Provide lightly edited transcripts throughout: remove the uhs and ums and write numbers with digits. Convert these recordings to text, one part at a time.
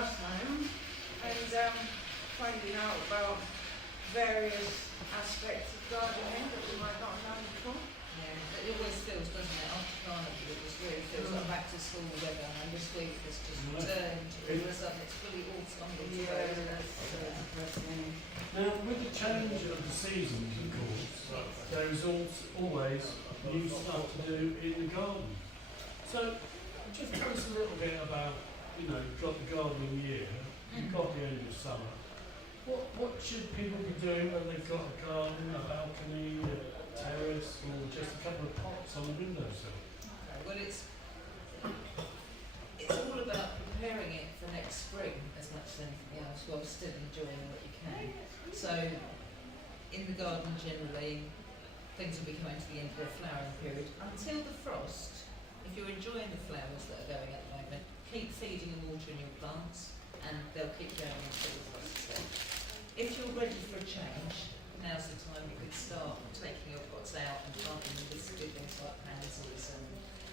last time and finding out about various aspects of gardening that we might not have known before. Yeah, it always feels, doesn't it, after Carnival, it just really feels like back to school weather, and this week has just turned, all of a sudden it's fully autumnal. That's so depressing. Now, with the change of the seasons, of course, there is always new stuff to do in the garden. So, just tell us a little bit about, you've got the gardening year, you've got the end of summer. What should people be doing when they've got a garden, a balcony, a terrace, or just a couple of pots on the windowsill? Okay, well it's all about preparing it for next spring as much as anything else, while still enjoying what you can. So, in the garden generally, things will be coming to the end of their flowering period. Until the frost, if you're enjoying the flowers that are going at the moment, keep feeding and watering your plants, and they'll keep going until the frost is there. If you're ready for a change, now's the time you can start taking your pots out and planting them with things like pansies and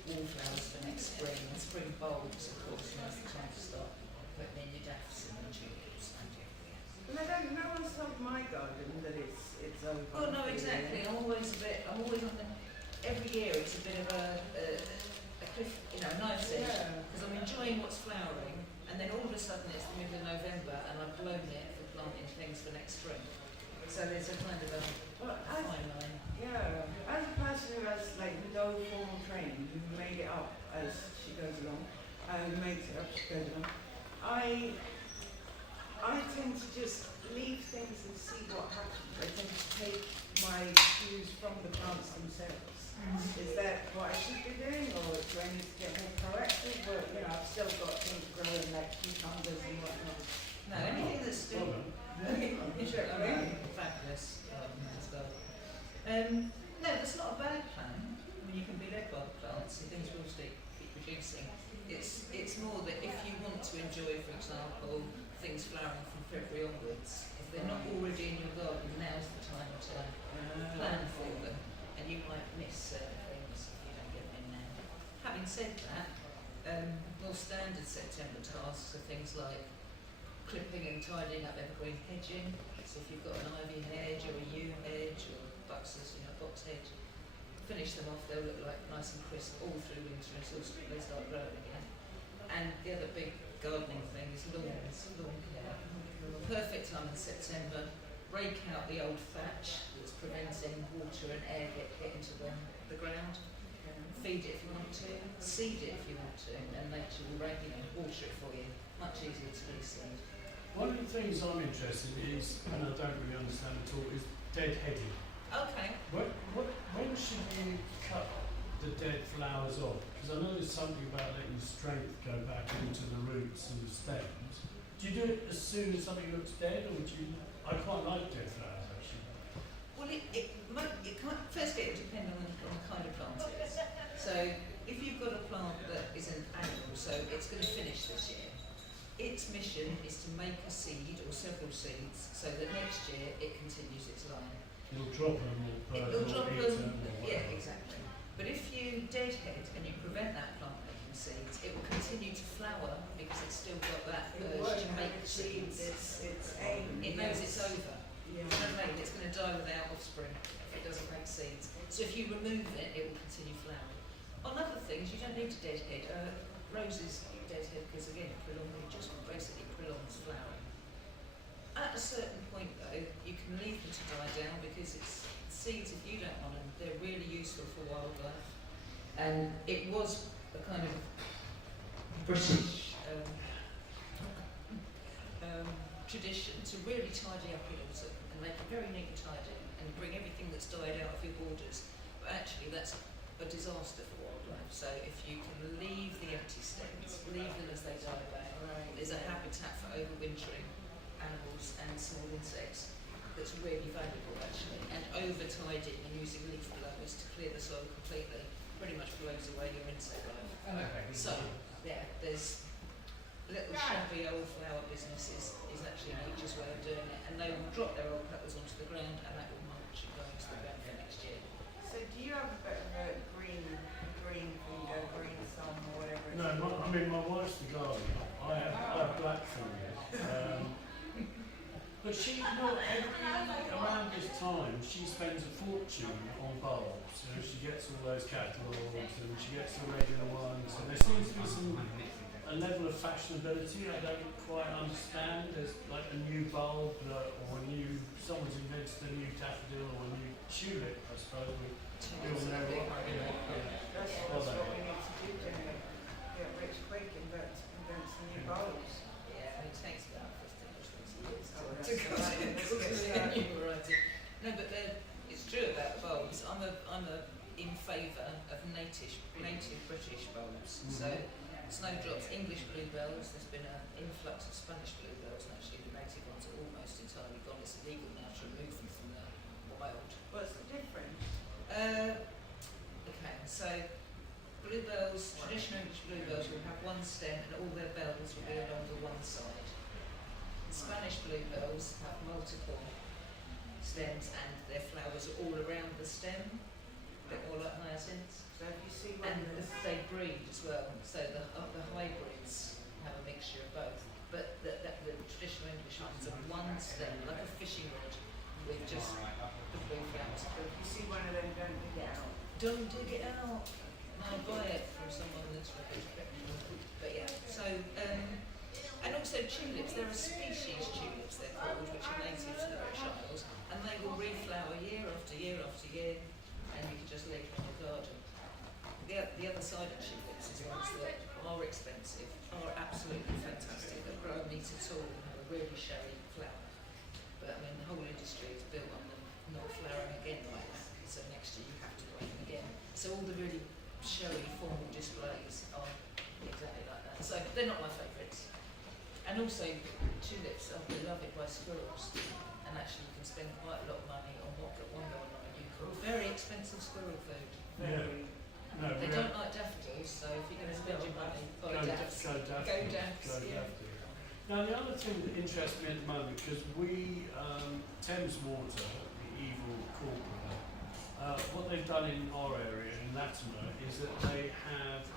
wallflowers for next spring, and spring bulbs, of course. Now's the time to start putting in your daffs and tulips and everything else. And no one's told my garden that it's over. Well, no, exactly. I'm always on the. Every year it's a bit of a cliff, a knife edge, because I'm enjoying what's flowering, and then all of a sudden it's the middle of November and I've blown it for planting things for next spring. So there's a kind of a fine line. Yeah, as a person who has no formal training, who made it up as she goes along, makes it up as she goes along, I tend to just leave things and see what happens. I tend to take my cues from the plants themselves. Is that what I should be doing, or do I need to get more proactive? But I've still got things growing like cucumbers and whatnot. No, anything that's still fabulous as well. No, that's not a bad plan. I mean, you can be led by the plants and things will keep producing. It's more that if you want to enjoy, for example, things flowering from February onwards, if they're not already in your garden, now's the time to plan for them, and you might miss certain things if you don't get them in now. Having said that, more standard September tasks are things like clipping and tidying up evergreen hedging. So if you've got an ivy hedge or a yew hedge or box hedge, finish them off, they'll look like nice and crisp all through winter until they start growing again. And the other big gardening thing is lawn care. Perfect time in September, rake out the old thatch that's preventing water and air get into the ground. Feed it if you want to, seed it if you want to, and nature will water it for you. Much easier to reseed. One of the things I'm interested in is, and I don't really understand at all, is deadheading. Okay. When should you cut the dead flowers off? Because I know there's something about letting strength go back into the roots and the stems. Do you do it as soon as something looks dead, or do you? I quite like dead flowers actually. Well, it can't, firstly it will depend on the kind of plant it is. So if you've got a plant that is an annual, so it's going to finish this year, its mission is to make a seed or several seeds so that next year it continues its line. It'll drop them or eat them. Yeah, exactly. But if you deadhead and you prevent that plant making seeds, it will continue to flower because it's still got that urge to make seeds. It knows it's over. Yeah. It's going to die without offspring if it doesn't make seeds. So if you remove it, it will continue flowering. On other things, you don't need to deadhead. Roses deadhead because again, it just basically prolongs flowering. At a certain point though, you can leave them to die down because it's seeds, if you don't want them, they're really useful for wildlife. And it was a kind of British tradition to really tidy up in autumn and make a very neat tidy and bring everything that's died out of your borders. But actually that's a disaster for wildlife. So if you can leave the empty stems, leave them as they die away, there's a habitat for overwintering animals and small insects that's really valuable actually. And over tidying and using leaf blowers to clear the soil completely pretty much blows away your insect life. So yeah, there's little shabby old flower businesses is actually nature's way of doing it, and they will drop their old petals onto the ground and that will mulch and go into the ground for next year. So do you have a bit of a green thing, green thumb or whatever No, my wife's the gardener. I have black fingers. But she, around this time, she spends a fortune on bulbs. You know, she gets all those catalogues and she gets the regular ones. And there seems to be a level of fashionability I don't quite understand. There's like a new bulb or someone's invented a new daffodil or a new tulip, I suppose. We all know what. That's what we need to do to get rich quick and invent some new bulbs. Yeah, it takes about 15 or 20 years Oh, to that's go all right. to Let's cook get a started. new variety. No, but it's true about the bulbs. I'm in favour of native British bulbs. So snowdrops, English bluebells. There's been an influx of Spanish bluebells, and actually the native ones are almost entirely gone. It's illegal now to remove them from the wild. What's the difference? Okay, so bluebells, traditional English bluebells will have one stem and all their bells will be along the one side. Spanish bluebells have multiple stems and their flowers are all around the stem, a bit more like hyacinths. So if you see one And that's they breed as well, so the hybrids have a mixture of both. But the traditional English ones are one stem, like a fishing rod, with just the blue flowers. so if you see one of them, don't dig it out. Don't dig it out. No, buy it from someone that's rubbish. But yeah, so, and also tulips, there are species tulips they're called, which are native to the British Isles, and they will reflower year after year after year, and you can just leave them in your garden. The other side of tulips is ones that are expensive, are absolutely fantastic, that grow neat at all and have a really showy flower. But I mean, the whole industry is built on them not flowering again like that, so next year you have to grow them again. So all the really showy formal displays are exactly like that. So they're not my favourites. And also tulips are beloved by squirrels, and actually you can spend quite a lot of money on what one go online you call very expensive squirrel food. Yeah. No, They don't like daffodils, so if you're going to spend your money, buy daffs. Go daffodils. Yeah. Now the other thing that interests me at the moment, because we, Thames Water, the evil corporate, what they've done in our area, in Latimer, is that they have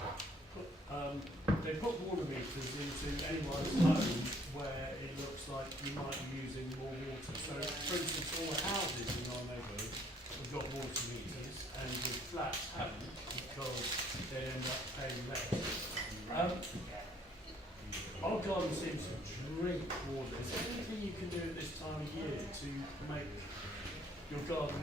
put water meters into anyone's home where it looks like you might be using more water. So for instance, all the houses in our neighbourhood have got water meters and the flats haven't because they end up paying less. Our garden seems to drink water. Is there anything you can do at this time of year to make your garden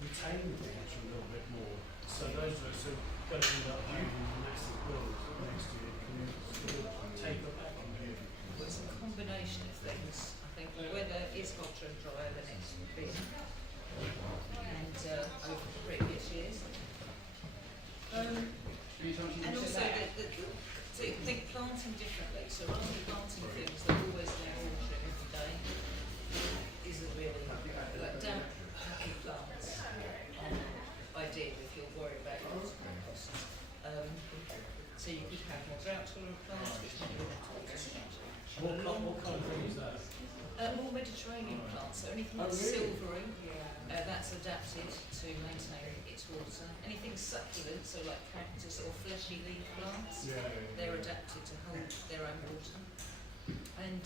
retain the water a little bit more? So those of us who are going to end up having massive bills next year can sort of take it back on here. Well, it's a combination of things. I think the weather is hotter and drier than it's been, and over previous years. And also to think planting differently. So rather than planting things that are always there watering every day, is a really like damp, happy plants are ideal if you're worried about your water costs. So you could have more drought tolerant plants, which might be better water structure. What kind of thing is that? More Mediterranean plants, so anything Oh, that's really? silvery, that's adapted to maintain its water. Anything succulent, so like cactus or fleshy leaf plants, they're adapted to hold their own water. And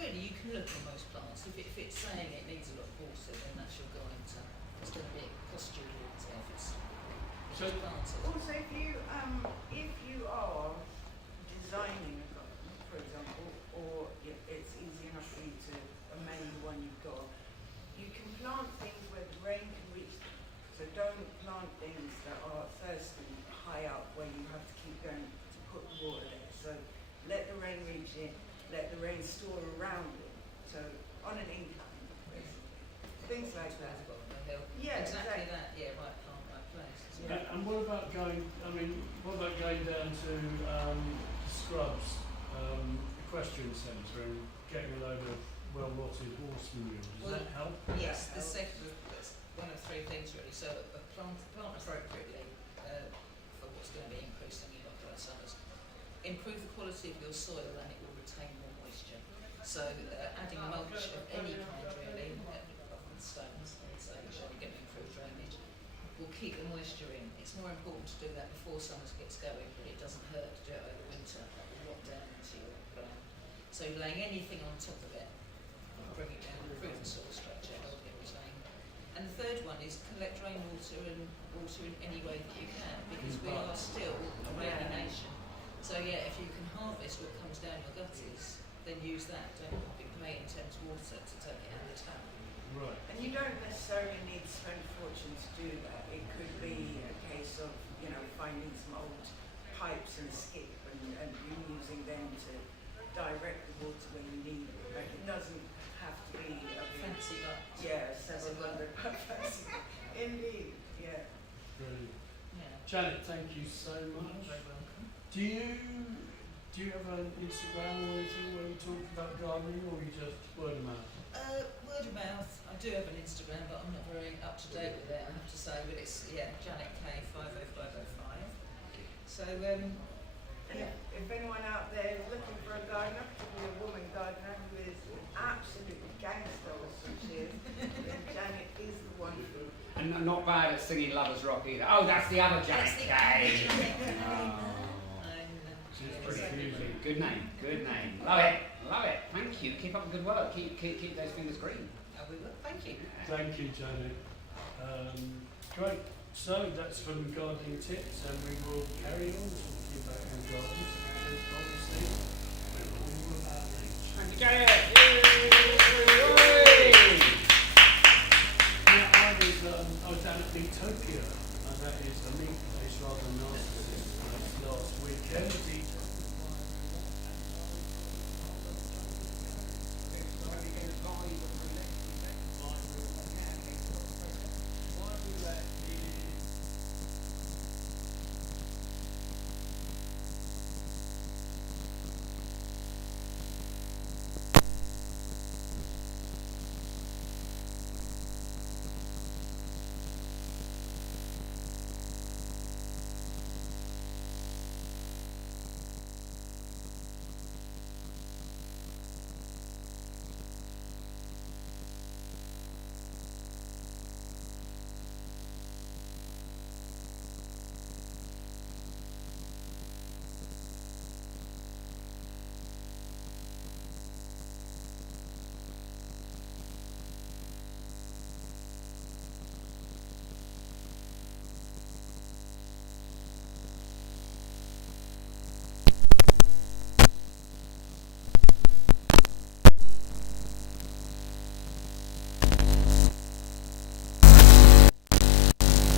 really, you can look at most plants. If it's saying it needs a lot of water, then that's your guide to. It's going to be cost you water if it's planted. Also, if you are designing a garden, for example, or it's easy enough for you to amend the one you've got, you can plant things where the rain can reach them. So don't plant things that are thirsty high up where you have to keep going to put the water there. So let the rain reach it, let the rain store around it. So on an incline, basically. Things like that. Yeah, exactly exactly. that. Yeah, right plant, right place. Yeah. And what about going down to Scrubs, equestrian centre and getting a load of well-rotted horse manure? Does that help? Yes, that's one of three things really. So plant appropriately for what's going to be increasingly hot summers. Improve the quality of your soil and it will retain more moisture. So adding mulch of any kind really, apart from stones, I would say, which are going to improve drainage, will keep the moisture in. It's more important to do that before summer gets going, but it doesn't hurt So laying anything on top of it, bring it down, improve the soil structure, help it retain. And the third one is collect rainwater and water in any way that you can, because we are still a rainy nation. So yeah, if you can harvest what comes down your gutters, then use that. Don't pay in Thames water to take it out of the tap. Right. And you don't necessarily need to spend a fortune to do that. It could be a case of, you know, finding some old pipes and skip and using them to direct the water when you need it. Like, it doesn't have to be a big, Fancy that. yeah, several hundred fancy. Indeed, yeah. Brilliant. Yeah. Janet, thank you so much. Very welcome. Do you have an Instagram or anything where you talk about gardening, or you just word of mouth? Word of mouth. I do have an Instagram, but I'm not very up to date with it, I have to say. But it's Janet K 50505. So If anyone out there is looking for a gardener, particularly a woman gardener who is an absolute gangster with some cheers, then Janet is the one. And not bad at singing Lovers Rock either. Oh, that's the other Janet Kay. Pretty confusing. Good name, good name. Love it, love it. Thank you. Keep up the good work. Keep those fingers green. we will. Thank you. Thank you, Janet. Great. So that's from gardening tips, and we will carry on talking about our gardens, and obviously we're all about nature. Thank you, Janet. Yay! Now, I was down at Meatopia, and that is a meat place rather than nice last weekend.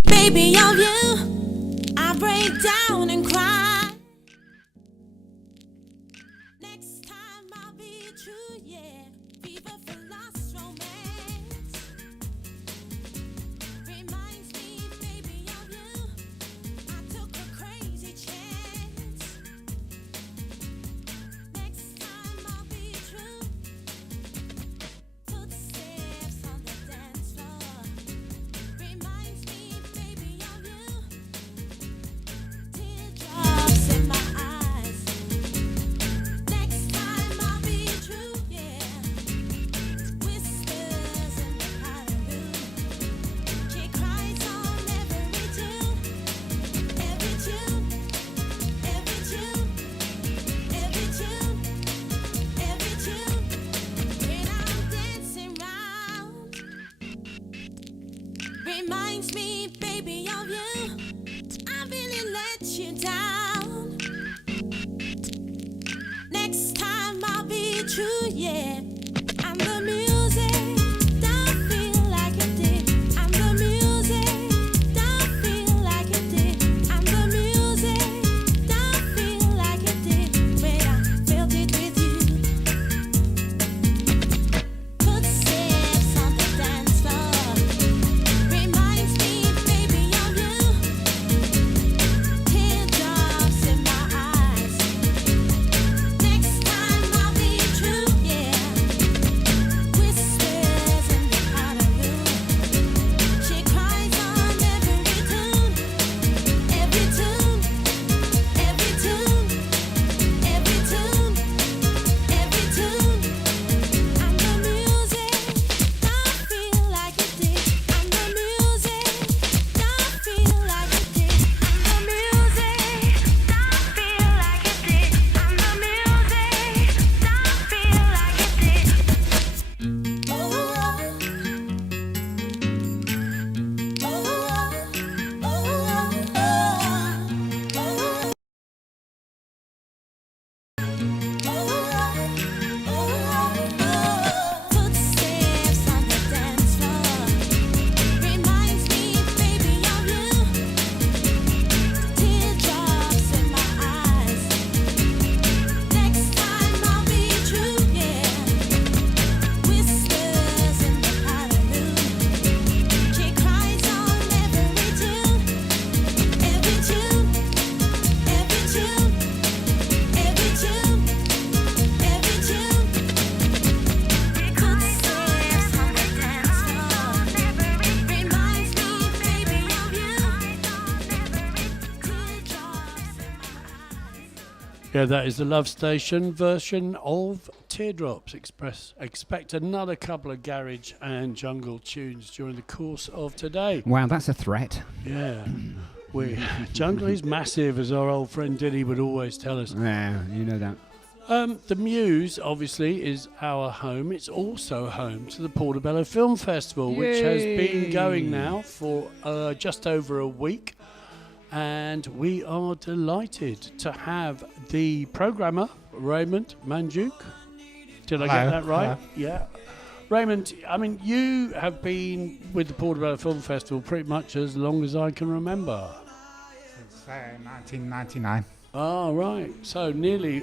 Baby, of you, I break down and cry. Next time I'll be true, yeah. Fever for lost romance. Reminds me, baby, of you. I took a crazy chance. Next time I'll be true. Footsteps on the dance floor. Reminds me, baby, of you. Yeah, that is the Love Station version of Teardrops. Expect another couple of garage and jungle tunes during the course of today. Wow, that's a threat. Yeah. Jungle is massive, as our old friend Diddy would always tell us. Yeah, you know that. The Muse, obviously, is our home. It's also home to the Portobello Film Festival, which has been going now for just over a week. And we are delighted to have the programmer, Raymond Manjuk. Did I get that right? Hello. Yeah. Raymond, I mean, you have been with the Portobello Film Festival pretty much as long as I can remember. Since 1999. Oh, right. So nearly,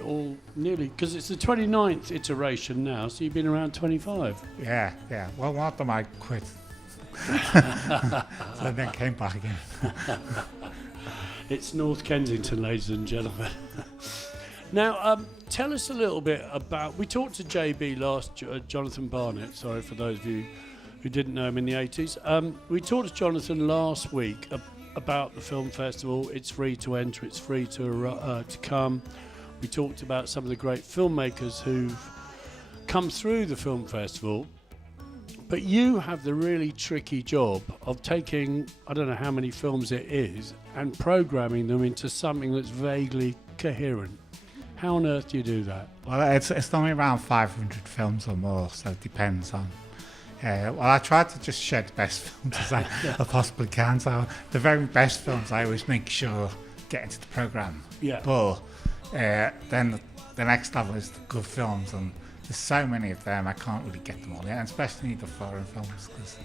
because it's the 29th iteration now, so you've been around 25. Yeah. Well, one of them I quit. So then came back again. It's North Kensington, ladies and gentlemen. Now, tell us a little bit about... We talked to JB last... Jonathan Barnett, sorry for those of you who didn't know him in the 80s. We talked to Jonathan last week about the film festival. It's free to enter, it's free to come. We talked about some of the great filmmakers who've come through the film festival. But you have the really tricky job of taking, I don't know how many films it is, and programming them into something that's vaguely coherent. How on earth do you do that? Well, it's normally around 500 films or more, so it depends on... well, I try to just share the best films as I possibly can. So the very best films I always make sure get into the programme. Yeah. But then the next level is the good films, and there's so many of them I can't really get them all in, and especially the foreign films, because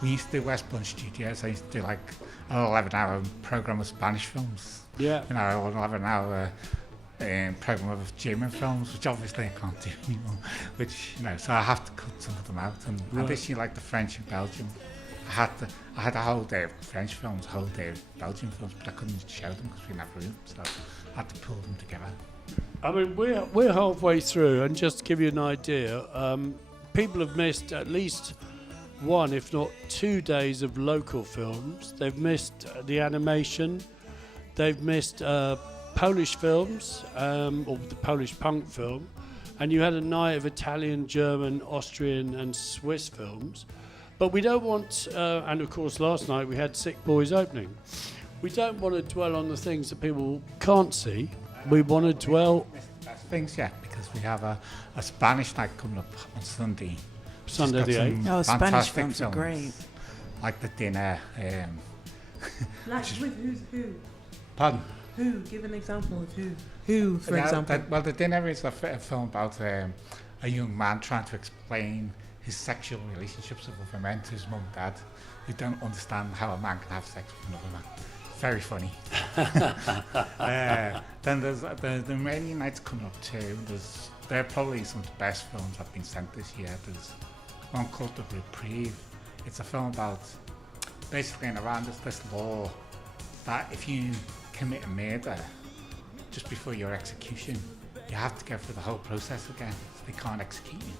we used to do West Bund Studios. I used to do like an 11-hour program of Spanish films. Yeah. An 11-hour program of German films, which obviously I can't do anymore. So I have to cut some of them out. And this year, like the French and Belgium, I had a whole day of French films, a whole day of Belgian films, but I couldn't show them because we didn't have room, so I had to pull them together. I mean, we're halfway through, and just to give you an idea, people have missed at least one, if not 2 days of local films. They've missed the animation. They've missed Polish films, or the Polish punk film. And you had a night of Italian, German, Austrian and Swiss films. But we don't want, and of course last night we had Sick Boys opening. We don't want to dwell on the things that people can't see. We want to dwell... Things, yeah, because we have a Spanish night coming up on Sunday. Sunday the 8th. Oh, Spanish films are great. Like The Dinner. Like with who? Pardon? Who? Give an example of who. Who, for example? The Dinner is a film about a young man trying to explain his sexual relationships with other men to his mum and dad, who don't understand how a man can have sex with another man. Very funny. Then there's the Romanian nights coming up too. They're probably some of the best films I've been sent this year. There's one called The Reprieve. It's a film about, basically in Iran, there's this law that if you commit a murder just before your execution, you have to go through the whole process again, so they can't execute you.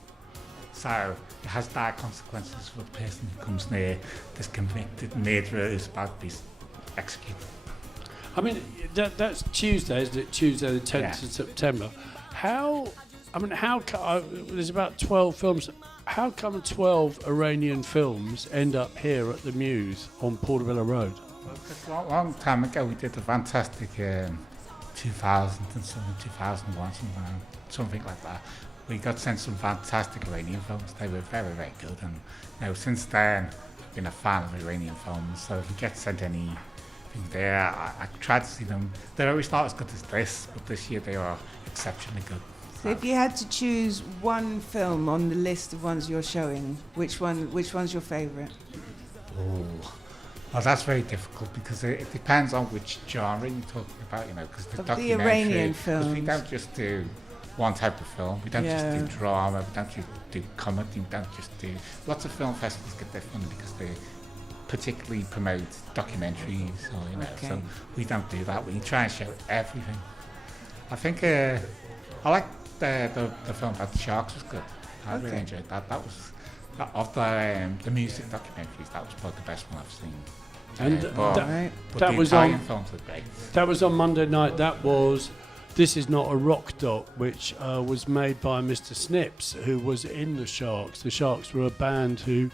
So it has dire consequences for the person who comes near this convicted murderer who's about to be executed. I mean, that's Tuesday, isn't it? Tuesday the 10th of September. There's about 12 films. How come 12 Iranian films end up here at the Muse on Portobello Road? Well, a long time ago we did a fantastic 2000 and something, 2001, something like that. We got sent some fantastic Iranian films. They were very, very good. And since then, I've been a fan of Iranian films. So if you get sent anything there, I try to see them. They're always not as good as this, but this year they are exceptionally good. So if you had to choose one film on the list of ones you're showing, which one's your favourite? Well, that's very difficult because it depends on which genre you're talking about, because the Iranian films. We don't just do one type of film. We don't just do drama. We don't just do comedy. We don't just do... Lots of film festivals get their funding because they particularly promote documentaries, or so we don't do that. We try and show everything. I think I like the film about the sharks was good. I really enjoyed that. That was of the music documentaries. That was probably the best one I've seen. And but that the was Italian on. films are great. That was on Monday night. That was This Is Not a Rock Doc, which was made by Mr. Snips, who was in the Sharks. The Sharks were a band who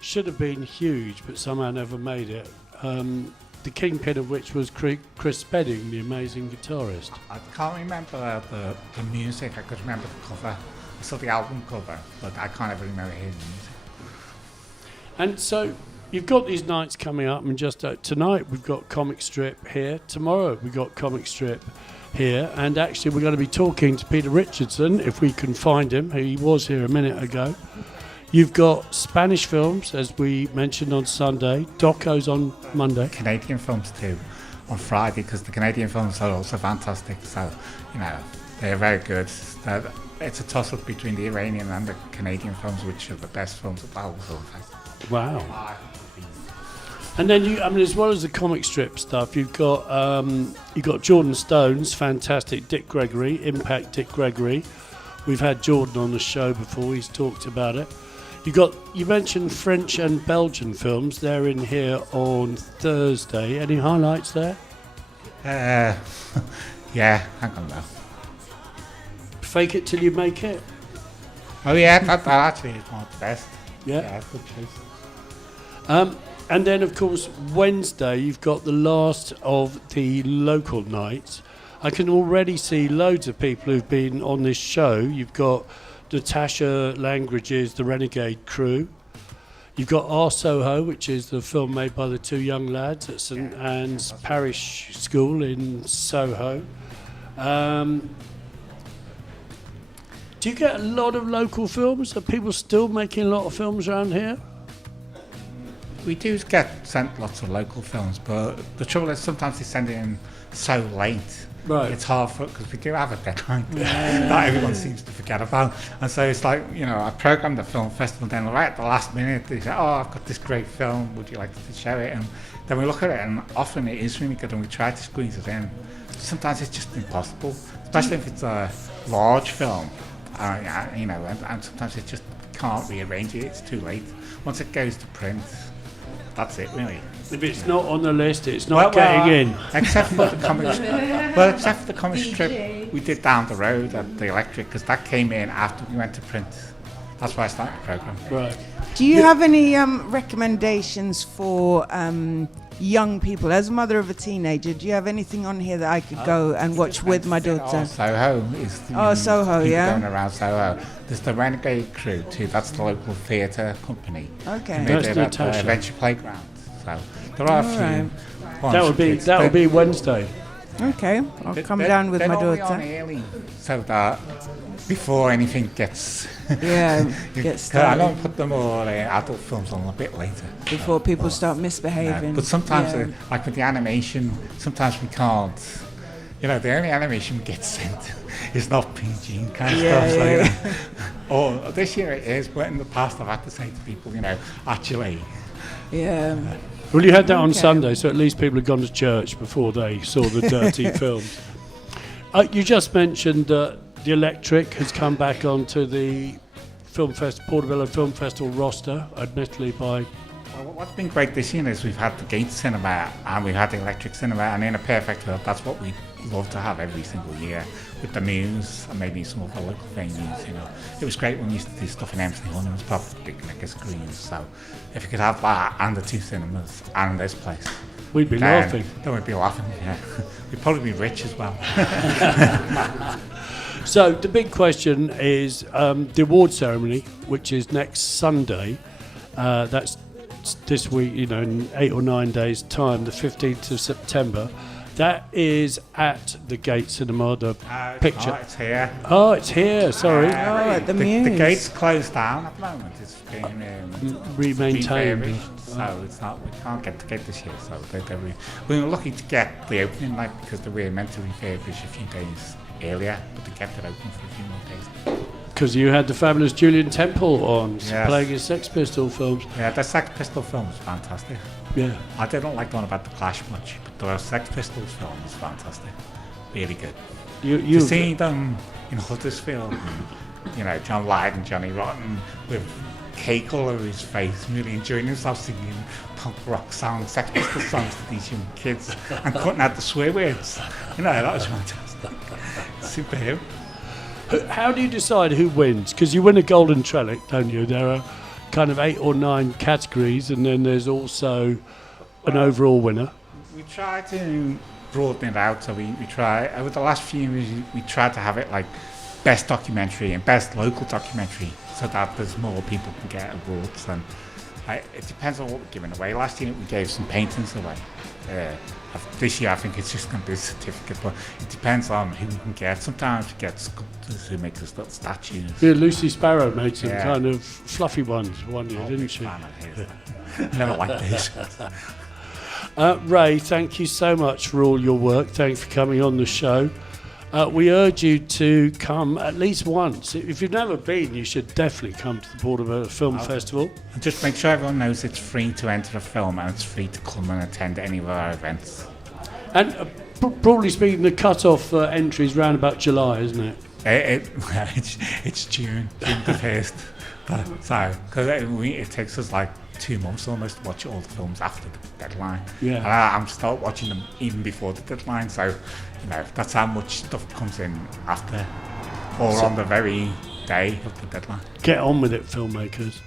should have been huge, but somehow never made it. The kingpin of which was Chris Spedding, the amazing guitarist. I can't remember the music. I could remember the cover. I saw the album cover, but I can't ever remember hearing the music. And so you've got these nights coming up, and just tonight we've got Comic Strip here. Tomorrow we've got Comic Strip here, and actually we're going to be talking to Peter Richardson, if we can find him. He was here a minute ago. You've got Spanish films, as we mentioned, on Sunday. Docos on Monday. Canadian films too, on Friday, because the Canadian films are also fantastic. So, they're very good. It's a toss-up between the Iranian and the Canadian films, which are the best films of the whole film festival. Wow. And then as well as the comic strip stuff, you've got Jordan Stone's fantastic Dick Gregory, Impact Dick Gregory. We've had Jordan on the show before. He's talked about it. You mentioned French and Belgian films. They're in here on Thursday. Any highlights there? Yeah, hang on now. Fake It Till You Make It. Oh yeah, that actually is one of the best. Yeah, good choice. And then of course Wednesday you've got the last of the local nights. I can already see loads of people who've been on this show. You've got Natasha Langridge's The Renegade Crew. You've got Our Soho, which is the film made by the two young lads at St Anne's Parish School in Soho. Do you get a lot of local films? Are people still making a lot of films around here? We do get sent lots of local films, but the trouble is sometimes they send it in so late. Right. It's hard because we do have a deadline that everyone seems to forget about. And so it's like, I programmed the film festival, then right at the last minute they say, oh, I've got this great film, would you like to show it? And then we look at it and often it is really good and we try to squeeze it in. Sometimes it's just impossible, especially if it's a large film, and sometimes it just can't rearrange it, it's too late. Once it goes to print, that's it really. If it's not on the list, it's not getting in. Except for the comic strip we did down the road at the Electric, because that came in after we went to print. That's why I started the programme. Right. Do you have any recommendations for young people? As a mother of a teenager, do you have anything on here that I could go and watch with my daughter? Soho is Soho, yeah. Going around Soho. There's the Renegade Crew too. That's the local theatre company. Okay. They That's did at the Natasha. Adventure Playground. So there are a few. That would be Wednesday. Okay, I'll come down with my They're daughter. on early, so that before anything gets Gets I started. don't put them all adult films on a bit later. Before people start misbehaving. But sometimes, like with the animation, sometimes we can't. The only animation we get sent is not PG kind of stuff. Or this year it is, but in the past I've had to say to people, actually. Yeah. Well, you had that on Sunday, so at least people had gone to church before they saw the dirty films. You just mentioned the Electric has come back onto the Portobello Film Festival roster, admittedly by... Well, what's been great this year is we've had the Gate Cinema and we've had the Electric Cinema, and in a perfect world, that's what we love to have every single year with the Muse and maybe some of the local venues. It was great when we used to do stuff in M31 and it was probably big mega screens. So if you could have that and the two cinemas and this place, we'd be laughing. Then we'd be laughing. Yeah, we'd probably be rich as well. So the big question is the award ceremony, which is next Sunday. That's this week, in 8 or 9 days' time, the 15th of September. That is at the Gate Cinema, the picture. It's here. Oh, it's here, sorry. At the Muse. The gate's closed down at the moment. It's been Re-maintained. refurbished, so it's not. We can't get the gate this year. So we were lucky to get the opening night because they were meant to refurbish a few days earlier, but they kept it open for a few more days. Because you had the fabulous Julian Temple on playing his Sex Pistol films. Yeah, the Sex Pistol film was fantastic. Yeah. I didn't like the one about the Clash much, but the Sex Pistols film was fantastic. Really good. You see them in Huddersfield, John Lydon and Johnny Rotten with cake all over his face, really enjoying himself singing punk rock songs, Sex Pistols songs to these young kids, and cutting out the swear words. You know, that was fantastic. Super him. How do you decide who wins? Because you win a golden trellick, don't you? There are kind of 8 or 9 categories, and then there's also an overall winner. We try to broaden it out, so we try, over the last few years, we tried to have it like best documentary and best local documentary, so that there's more people can get awards. And it depends on what we're giving away. Last year we gave some paintings away. This year I think it's just going to be a certificate, but it depends on who we can get. Sometimes we get sculptors who make us little statues. Yeah, Lucy Sparrow made some kind of fluffy ones one year, didn't she? Never liked these. Ray, thank you so much for all your work. Thanks for coming on the show. We urge you to come at least once. If you've never been, you should definitely come to the Portobello Film Festival. And just make sure everyone knows it's free to enter a film, and it's free to come and attend any of our events. And broadly speaking, the cut-off for entry is round about July, isn't it? It's June the 1st. So, because it takes us like 2 months almost to watch all the films after the deadline. Yeah. And I'm start watching them even before the deadline, so you know that's how much stuff comes in after or on the very day of the deadline. Get on with it, filmmakers.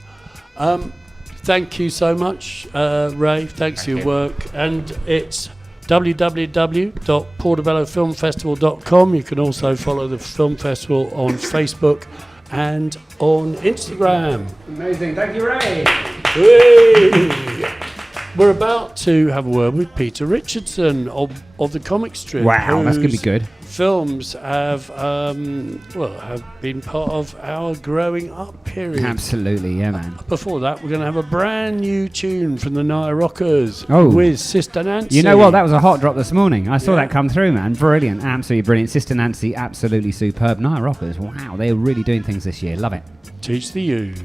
Thank you so much, Ray. Thanks for your work. And it's www.portobellofilmfestival.com. You can also follow the film festival on Facebook and on Instagram. Amazing. Thank you, Ray. We're about to have a word with Peter Richardson of the comic strip. Wow, that's going to be good. Films have been part of our growing up period. Absolutely, yeah, man. Before that, we're going to have a brand new tune from the Night Rockers with Sister Nancy. You know what? That was a hot drop this morning. I saw that come through, man. Brilliant. Absolutely brilliant. Sister Nancy, absolutely superb. Night Rockers. Wow, they're really doing things this year. Love it. Teach the youth.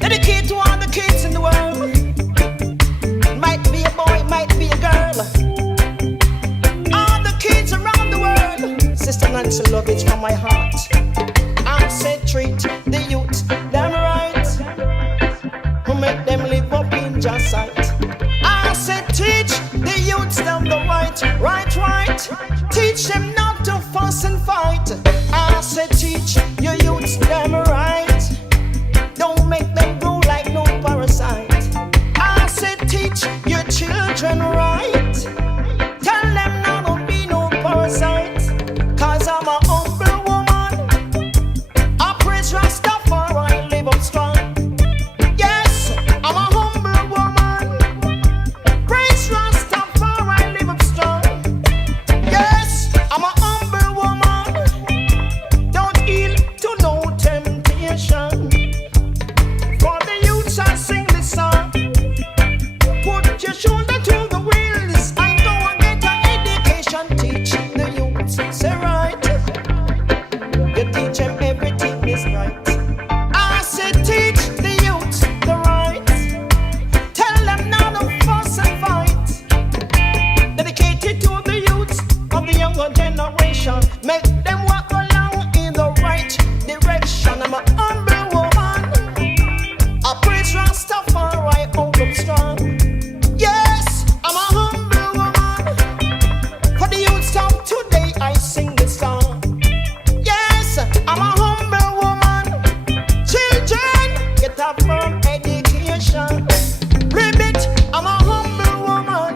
Dedicate to all the kids in the world. Might be a boy, might be a girl. All the kids around the world. Sister Nancy, love it from my heart. I said treat the youth, them right. Who make them live up in just sight. I said teach the youths them the right. Teach them not to fuss and fight. I said teach your youths them right. Don't make them grow like no parasite. I said teach your children right. Tell them not to be no parasite. Cause I'm a humble woman. I praise Rastafari, live up strong. Yes, I'm a humble woman. Praise Rastafari, live up strong. Yes, I'm a humble woman. Don't yield to no temptation. For the youths I sing this song. Put your shoulder to the wheels and go and get an education. Teach the youths, say right. You teach them everything is right. I said teach the youths the right. Tell them not to fuss and fight. Dedicated to the youths of the younger generation. Make them walk along in the right direction. I'm a humble woman. I praise Rastafari, hold them strong. Yes, I'm a humble woman. For the youths of today, I sing this song. Yes, I'm a humble woman. Children, get a firm education. Ribbit, I'm a humble woman.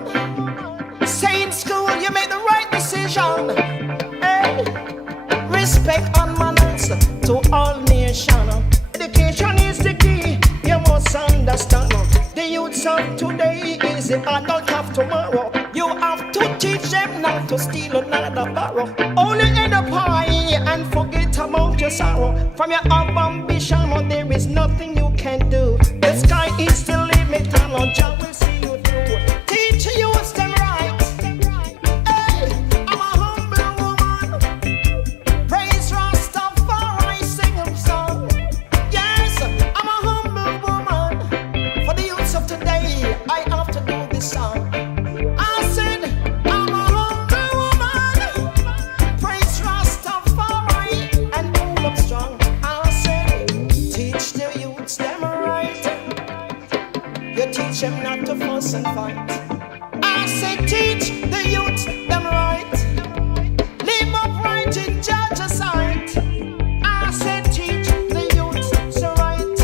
Stay in school, you make the right decision. Hey, respect and manners to all nations. Education is the key, you must understand. The youths of today is the adult of tomorrow. You have to teach them not to steal another barrow. Only end up high and forget about your sorrow. From your own ambition, but there is nothing you can do. The sky is the limit and our job will see you through. Teach the youths them right. Hey, I'm a humble woman. Praise Rastafari, sing them song. Yes, I'm a humble woman. For the youths of today, I have to do this song. I said, I'm a humble woman. Praise Rastafari and hold up strong. I time to fuss and fight. I said teach the youth them right. Live upright in Judge's sight. I said teach the youth so right.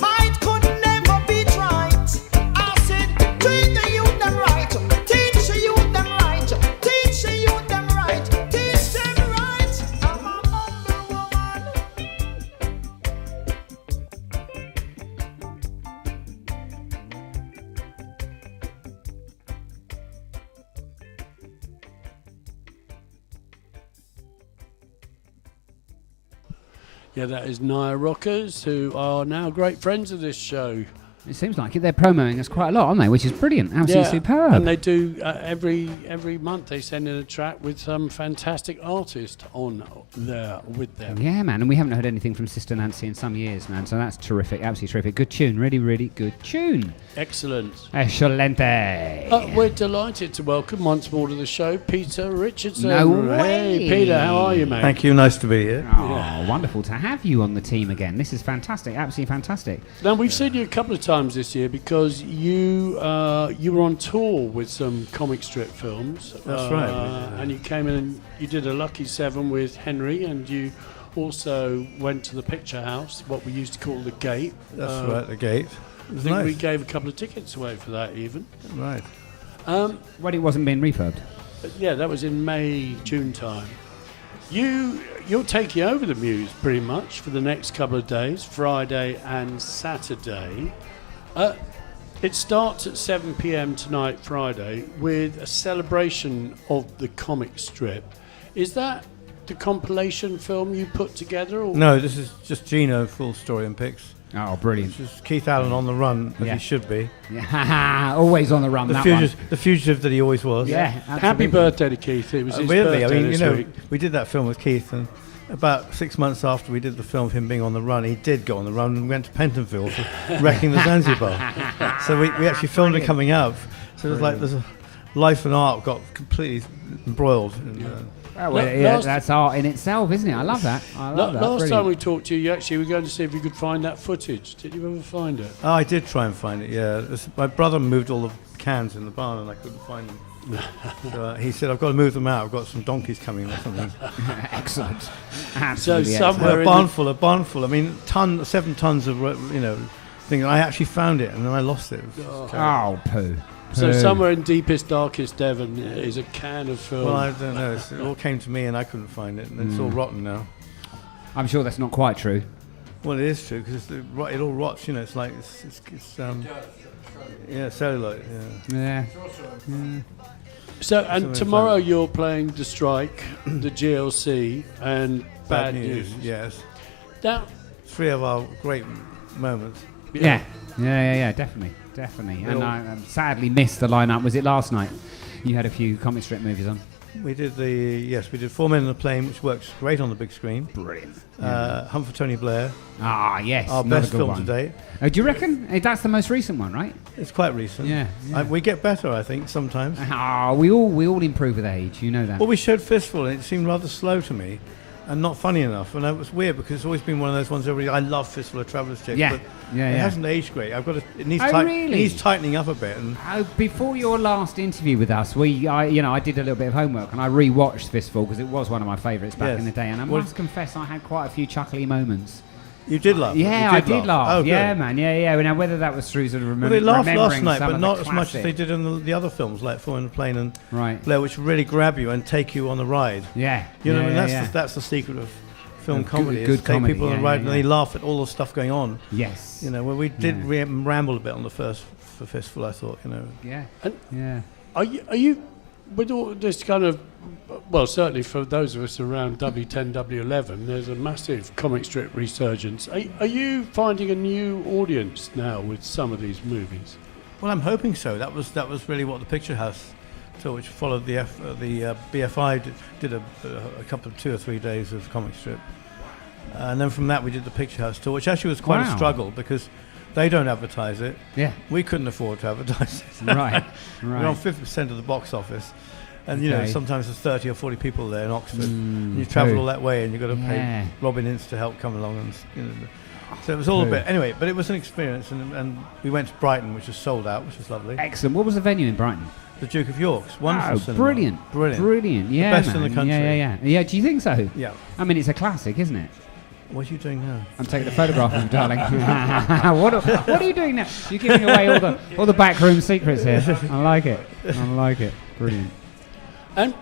Might could never be right. I said treat the youth them right. Teach the youth them right. Teach the youth them right. Teach them right. I'm a humble woman. Yeah, that is Naya Rockers, who are now great friends of this show. It seems like it. They're promoting us quite a lot, aren't they? Which is brilliant. Absolutely superb. And they do every month. They send in a track with some fantastic artist on there with them. Yeah, man. And we haven't heard anything from Sister Nancy in some years, man. So that's terrific. Absolutely terrific. Good tune. Really, really good tune. Excellent. Excelente. We're delighted to welcome once more to the show Peter Richardson. No way. Hey, Peter, how are you, mate? Thank you. Nice to be here. Oh, wonderful to have you on the team again. This is fantastic. Absolutely fantastic. Now, we've seen you a couple of times this year because you were on tour with some comic strip films. That's right. And you came in and you did a Lucky Seven with Henry, and you also went to the Picture House, what we used to call the Gate. That's right, the Gate. I think we gave a couple of tickets away for that even. Right. When it wasn't being refurbed. Yeah, that was in May, June time. You're taking over the Muse pretty much for the next couple of days, Friday and Saturday. It starts at 7 p.m. tonight, Friday, with a celebration of the comic strip. Is that the compilation film you put together? Or? No, this is just Gino, full story and pics. Oh, brilliant. This is Keith Allen on the run, as Yeah. he should be. Yeah, always on the run, The fugitive that he always was. Yeah, Happy birthday to Keith. It was his Really, birthday I mean, this you know, week. we did that film with Keith, and about 6 months after we did the film of him being on the run, he did go on the run and went to Pentonville for wrecking the Zanzibar. So we actually filmed it coming out. So it was like there's a life and art got completely embroiled. That's art in itself, isn't it? I love that. I love that. Last Brilliant. time we talked to you, actually were going to see if you could find that footage. Did you ever find it? Oh, I did try and find it, yeah. My brother moved all the cans in the barn and I couldn't find them. So he said, I've got to move them out. I've got some donkeys coming or something. Excellent. Absolutely So somewhere A barn full. I mean, 7 tons of, thing. I actually found it and then I lost it. It was terrible. Oh, poo. So somewhere in deepest, darkest Devon is a can of film. Well, I don't know. It all came to me and I couldn't find it. And it's all rotten now. I'm sure that's not quite true. Well, it is true because it all rots. You know, it's like celluloid. Yeah. Yeah. So, and Something tomorrow like you're playing The Strike, the GLC, and Bad News. Yes. That, 3 of our great moments. Yeah. Definitely. And I sadly missed the lineup. Was it last night? You had a few comic strip movies on. We did 4 Men in a Plane, which works great on the big screen. Brilliant. Hunt for Tony Blair, Ah, yes. our another best good film one. to date. Do you reckon? That's the most recent one, right? It's quite recent. Yeah. We get better, I think, sometimes. We all improve with age. You know that. Well, we showed Fistful, and it seemed rather slow to me, and not funny enough. And it was weird because it's always been one of those ones. I love Fistful of Traveller's Check, but it hasn't aged great. It needs really? It needs tightening up a bit. And Before your last interview with us, I did a little bit of homework and I rewatched Fistful because it was one of my favourites back Yes. in the day, and I must confess I had quite a few chuckly moments. you did laugh. Yeah, You I did laugh. Oh, good. Yeah, man. Yeah. Now whether that was through sort of Well, they laughed remembering last night, some but of not the as much as classic. they did in the other films, like Four in the Plane and Right. Blair, which really grab you and take you on the ride. Yeah. You know, yeah, what I mean, yeah. that's the secret of film Good- comedy. good is take comedy, people on the yeah, ride yeah, and yeah. they laugh at all the stuff going on. Yes. You know, where we did Yeah. ramble a bit on the first for Fistful, I thought. You know, Yeah. And- Yeah. are you, with all this kind of, well, certainly for those of us around W10, W11, there's a massive comic strip resurgence. Are you finding a new audience now with some of these movies? well, I'm hoping so. That was really what the Picture House, which followed the BFI did a couple of 2 or 3 days of comic strip, and then from that we did the Picture House tour, which actually was quite a Wow. struggle because they don't advertise it. Yeah. We couldn't afford to advertise it. Right. We're on 50% of the box office. And, you know, Okay. sometimes there's 30 or 40 people there in Oxford. Mm, and you travel true. all that way and you've got to Yeah. pay Robin Ince to help come along. And, you know, So it was all a Who? bit, anyway, but it was an experience, and we went to Brighton, which was sold out, which was lovely. Excellent. What was the venue in Brighton? The Duke of York's, wonderful Oh, cinema. brilliant. Brilliant. Yeah, best in man. the country. Yeah, do you think so? Yeah. I mean, it's a classic, isn't it? What are you doing now? I'm taking a photograph of you, darling. What are you doing now? You're giving away all the backroom secrets here. I like it. Brilliant. And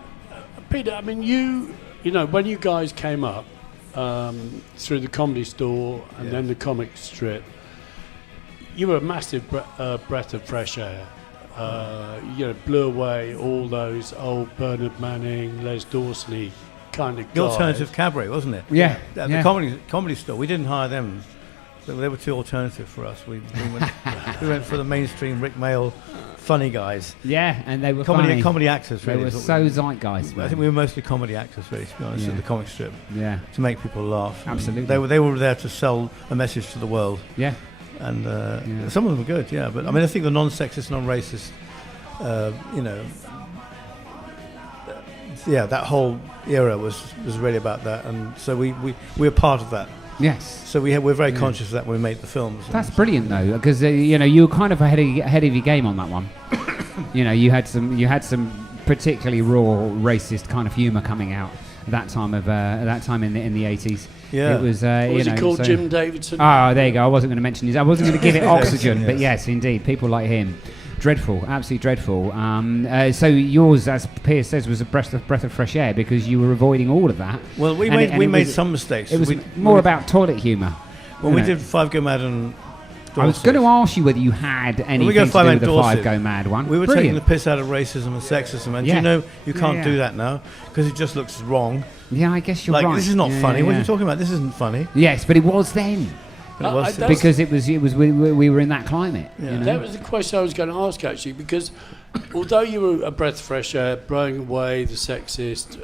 Peter, I mean, you know, when you guys came up through the Comedy Store and then the comic strip, you were a massive breath of fresh air. You know, blew away all those old Bernard Manning, Les Dawson kind of guys. The alternative cabaret, wasn't it? Yeah. At yeah. the comedy store. We didn't hire them. They were too alternative for us. We went for the mainstream Rick Mail funny guys. Yeah, and they were funny. Comedy actors, They really. were so zeitgeist, I man. think we were mostly comedy actors, really, to be honest, Yeah. at the comic strip, Yeah, to make people laugh. absolutely. They were there to sell a message to the world. Yeah. And Yeah. some of them were good, yeah. But I mean, I think the non-sexist, non-racist, you know, that whole era was really about that, and so we were part of that. Yes. So we're very conscious of that when we made the films. That's brilliant though, because you know, you were kind of ahead of your game on that one. You know, you had some particularly raw racist kind of humour coming out at that time in the 80s. Yeah. It was. What was you he know, called? so Jim Davidson? Oh, there you go. I wasn't going to mention his. I wasn't going to give it oxygen, Yes. but yes, indeed, people like him. Dreadful, absolutely dreadful. So yours, as Piers says, was a breath of fresh air because you were avoiding all of that. Well, we And made some mistakes. It was We- more about toilet humour. When we did Five Go Mad and I was going to ask you whether you had anything we go to Five do Man with the Dorset, Five Go Mad one. we were Brilliant. taking the piss out of racism and sexism, and Yeah. you know you can't Yeah. do that now because it just looks wrong. Yeah, I guess you're Like right. this is not Yeah, funny. yeah, What are yeah. you talking about? This isn't funny. Yes, but it was then But it was that's- because it was we were in that climate. Yeah. You know? That was the question I was going to ask, actually, because although you were a breath of fresh air, blowing away the sexist,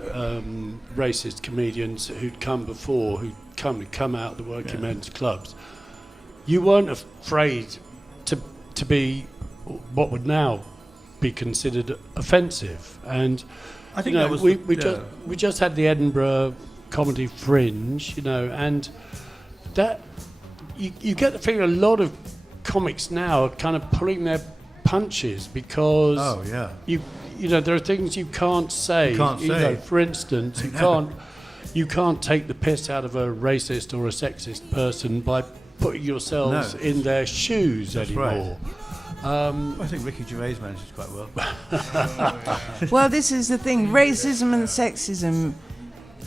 racist comedians who'd come before, who'd come out of the working men's clubs, you weren't afraid to be what would now be considered offensive. And I think you know, that was we just had the Edinburgh Comedy Fringe, you know, and that you get the feeling a lot of comics now are kind of pulling their punches because Oh yeah. you know there are things you can't say. You can't know, say. for instance, you can't take the piss out of a racist or a sexist person by putting yourselves No. in their shoes That's anymore. I think Ricky Gervais manages quite well. Well, this is the thing. Racism and sexism,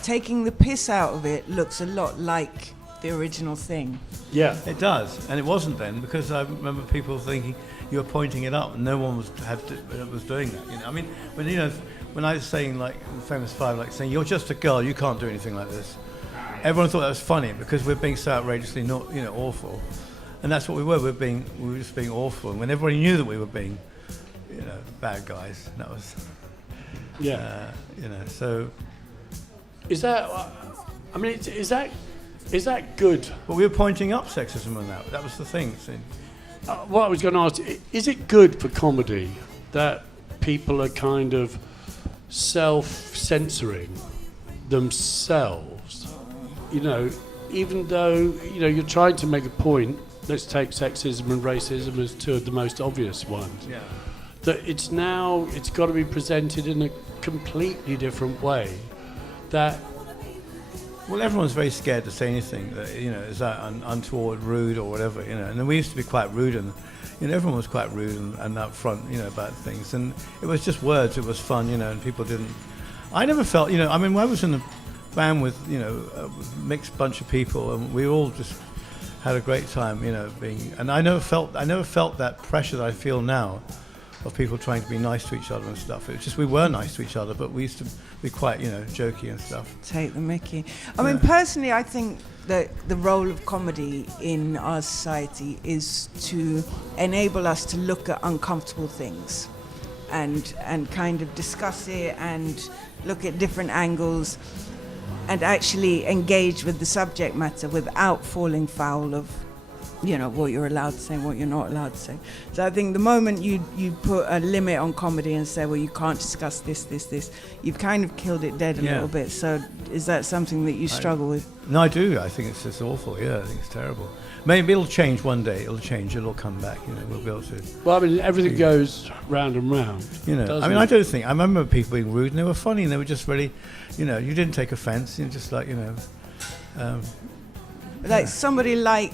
taking the piss out of it looks a lot like the original thing. Yeah. It does, and it wasn't then because I remember people thinking you were pointing it up, and no one was doing that. You know, I mean, when I was saying like the Famous Five, like saying you're just a girl, you can't do anything like this. Everyone thought that was funny because we're being so outrageously awful, and that's what we were. We were just being awful, and when everybody knew that we were being, bad guys, that was, So, Is that? I mean, is that good? but we were pointing up sexism and that was the thing. See? What I was going to ask, is it good for comedy that people are kind of self-censoring themselves? You know, even though, you're trying to make a point, let's take sexism and racism as two of the most obvious ones, Yeah. that it's got to be presented in a completely different way. That Well, everyone's very scared to say anything that is that untoward, rude, or whatever. And then we used to be quite rude, and everyone was quite rude and upfront, about things. And it was just words. It was fun, and people didn't. I never felt, I mean, I was in a band with, a mixed bunch of people, and we all just had a great time, being. And I never felt that pressure that I feel now, of people trying to be nice to each other and stuff. It's just we were nice to each other, but we used to be quite, jokey and stuff. Take the mickey. I mean, personally, I think that the role of comedy in our society is to enable us to look at uncomfortable things and kind of discuss it and look at different angles and actually engage with the subject matter without falling foul of you know, what you're allowed to say and what you're not allowed to say. So I think the moment you put a limit on comedy and say, well, you can't discuss this, you've kind of killed it dead a little bit. So is that something that you struggle with? No, I do. I think it's just awful. Yeah, I think it's terrible. Maybe it'll change one day. It'll change. It'll come back. You know, we'll be able to. Well, I mean, everything goes round and round. You know, I mean, I don't think. I remember people being rude, and they were funny, and they were just really, you know, you didn't take offence. You just like, you know. Like somebody like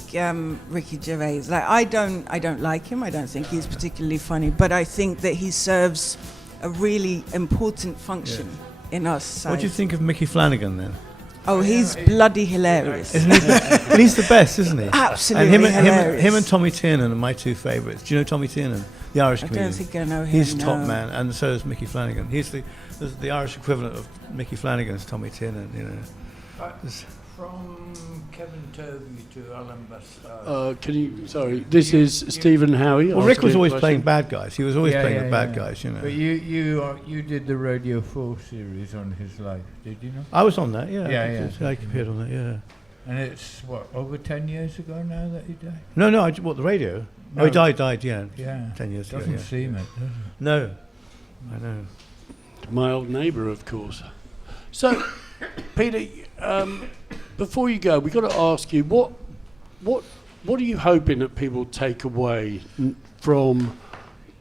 Ricky Gervais. Like I don't like him. I don't think he's particularly funny, but I think that he serves a really important function in our society. What do you think of Mickey Flanagan then? Oh, he's bloody hilarious. Isn't he? But he's the best, isn't he? Absolutely and hilarious. Him and Tommy Tiernan are my two favourites. Do you know Tommy Tiernan, the Irish comedian? I don't think I know him. He's top man, and so is Mickey Flanagan. He's the Irish equivalent of Mickey Flanagan is Tommy Tiernan. You know. From Kevin Toby to Alan Bass. This is Stephen Howie. Well, Rick was always playing bad guys. He was always playing the bad guys, you know. But you did the Radio 4 series on his life, did you not? I was on that, yeah. Yeah. I appeared on that, yeah. And it's, over 10 years ago now that he died? No, the radio? No. Oh, he died, yeah. Yeah. 10 years ago, Doesn't seem it, does it? No, I know. My old neighbour, of course. So, Peter, before you go, we've got to ask you, what are you hoping that people take away from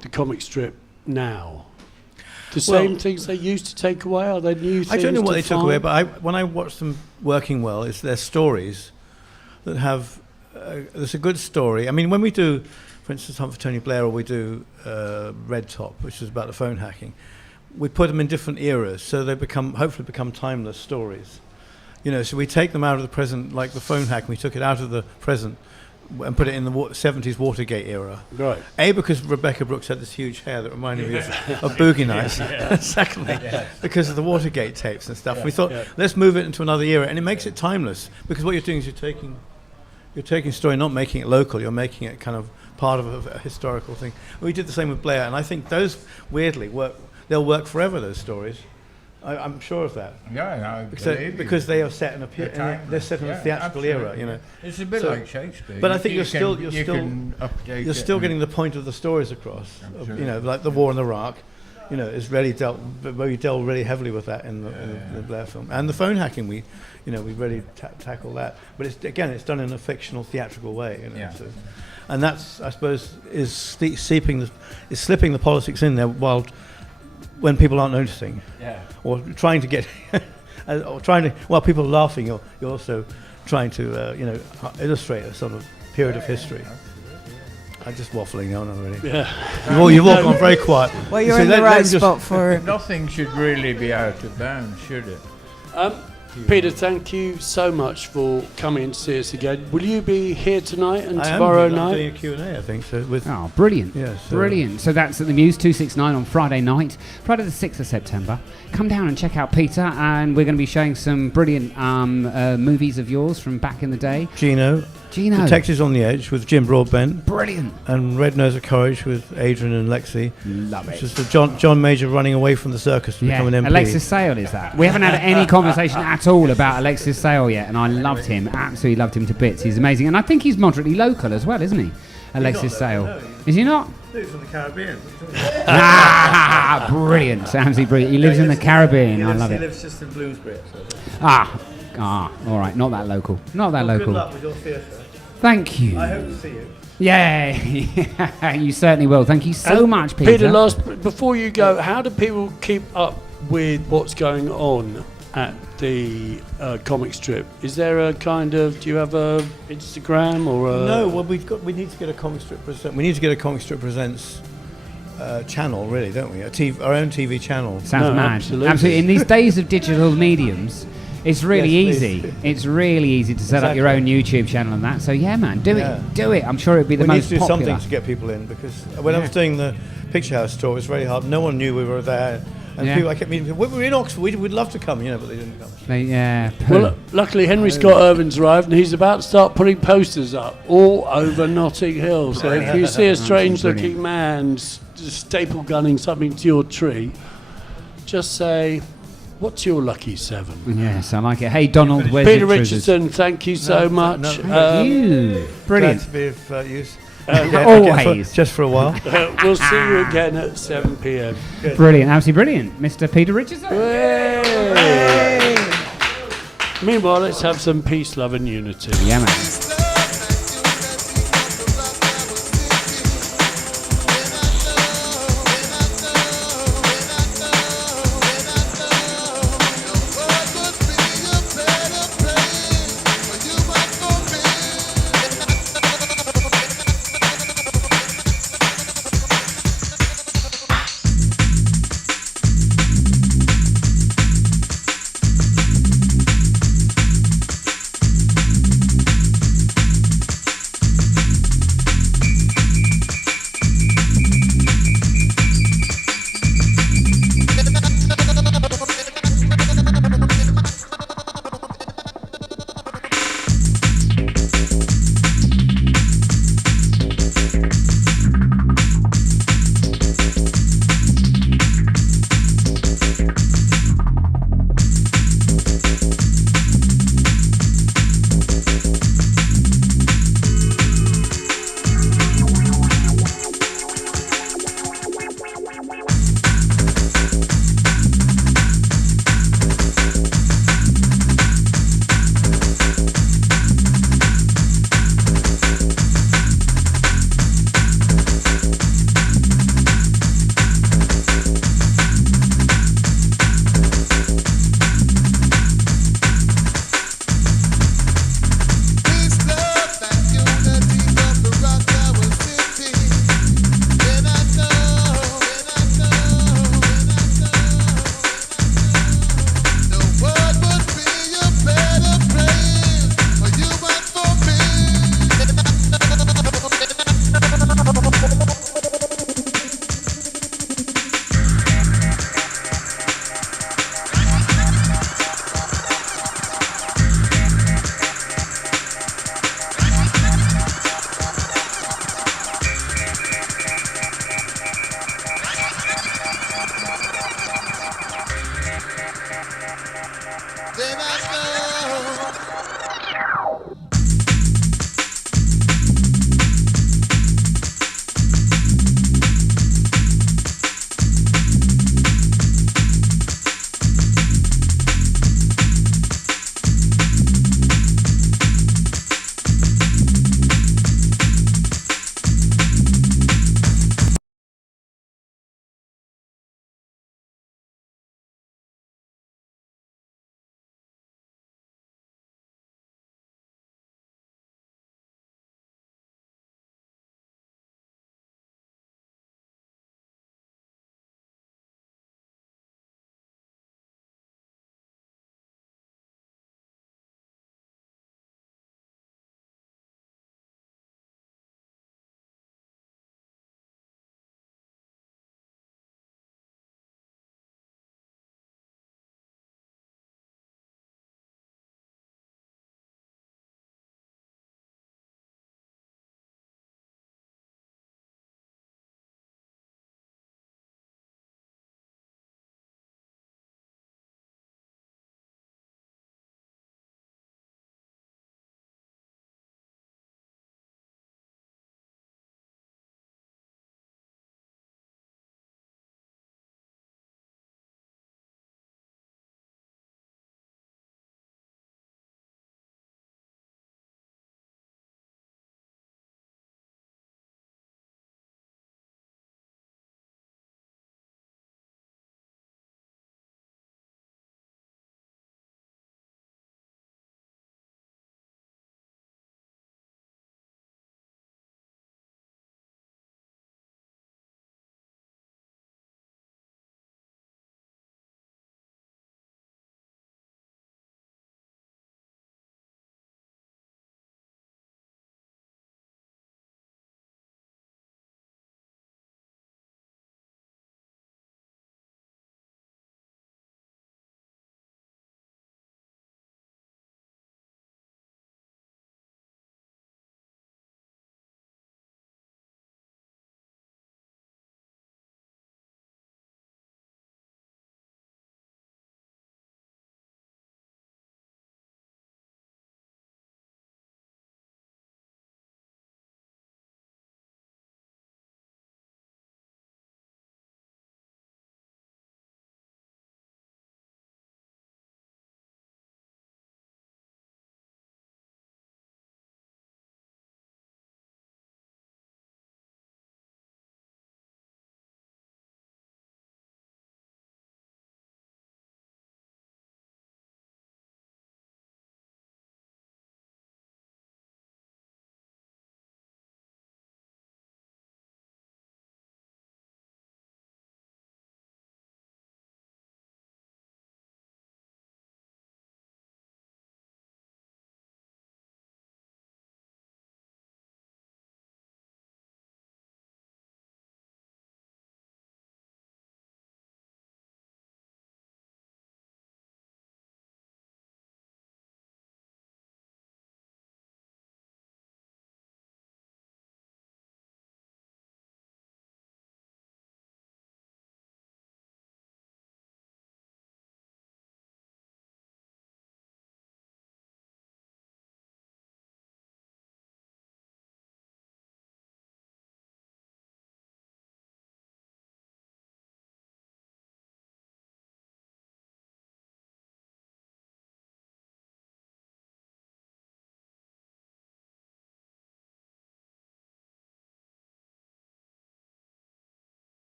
the comic strip now? The same things they used to take away? Are there new things? I don't know what they took away, find? but when I watch them working well, it's their stories that have. There's a good story. I mean, when we do, for instance, Hunt for Tony Blair, or we do Red Top, which is about the phone hacking, we put them in different eras, so they hopefully become timeless stories. You know, so we take them out of the present, like the phone hack, and we took it out of the present and put it in the 70s Watergate era. Right. A, because Rebecca Brooks had this huge hair that reminded me of Boogie Nights. Secondly, because of the Watergate tapes and stuff. We thought, let's move it into another era, and it makes it timeless, because what you're doing is you're taking a story, not making it local, you're making it kind of part of a historical thing. We did the same with Blair, and I think those, weirdly, they'll work forever, those stories. I'm sure of that. Yeah, because they are set in a theatrical era, you know. It's a bit like Shakespeare. But I think you're still getting the point of the stories across. You know, like the War in Iraq, you know, is really dealt really heavily with that in the Blair film, and the phone hacking. We really tackle that. But it's done in a fictional, theatrical way. You know, yeah. So, and that's, I suppose, is slipping the politics in there when people aren't noticing, or trying to get, while people are laughing, you're also trying to, illustrate a sort of period of history. I'm just waffling on already. Yeah. You've all gone very quiet. Well, you're in the right spot for it. Nothing should really be out of bounds, should it? Peter, thank you so much for coming to see us again. Will you be here tonight and I tomorrow am night? doing a Q&A, I think. So Brilliant. Yeah, Brilliant. So that's at the Muse 269 on Friday night, Friday the 6th of September. Come down and check out Peter, and we're going to be showing some brilliant movies of yours from back in the day. Gino. Detectives on the Edge with Jim Broadbent. Brilliant. And Red Nose of Courage with Adrian and Lexi. Love it. Which is the John Major running away from the circus to become an MP. Alexis Sale is that. We haven't had any conversation at all about Alexis Sale yet, and I loved him. Absolutely loved him to bits. He's amazing. And I think he's moderately local as well, isn't he? Alexis Sale. No, is he not? He's from the Caribbean. Brilliant. Absolutely brilliant. He lives in the Caribbean. I love it. He lives just in Bloomsbury. All right. Not that local. Not that local. Good luck with your theatre. Thank you. I hope to see you. Yeah, you certainly will. Thank you so much, Peter. Peter, before you go, how do people keep up with what's going on at the comic strip? Is there a do you have a Instagram or a... No, well, we need to get a comic strip present. We need to get a comic strip presents channel, really, don't we? Our own TV channel. Sounds mad. Absolutely. In these days of digital mediums, it's really easy. It's really easy to set up your own YouTube channel and that. So yeah, man, do it. I'm sure it'd be the most popular. We need to do something to get people in, because when I was doing the Picture House tour, it was very hard. No one knew we were there. And I kept meeting people. We're in Oxford. We'd love to come, but they didn't come. Well, luckily Henry Scott Irvin's arrived, and he's about to start putting posters up all over Notting Hill. So if you see a strange-looking man staple gunning something to your tree, just say, What's your lucky 7? Yes, I like it. Hey, Donald, where's Peter your treasures? Richardson, thank you so much. Thank you. Brilliant. Glad to be of use. Always. Just for a while. We'll see you again at 7 p.m. Brilliant, absolutely brilliant. Mr. Peter Richardson. Hey. Meanwhile, let's have some peace, love and unity. Yeah, man.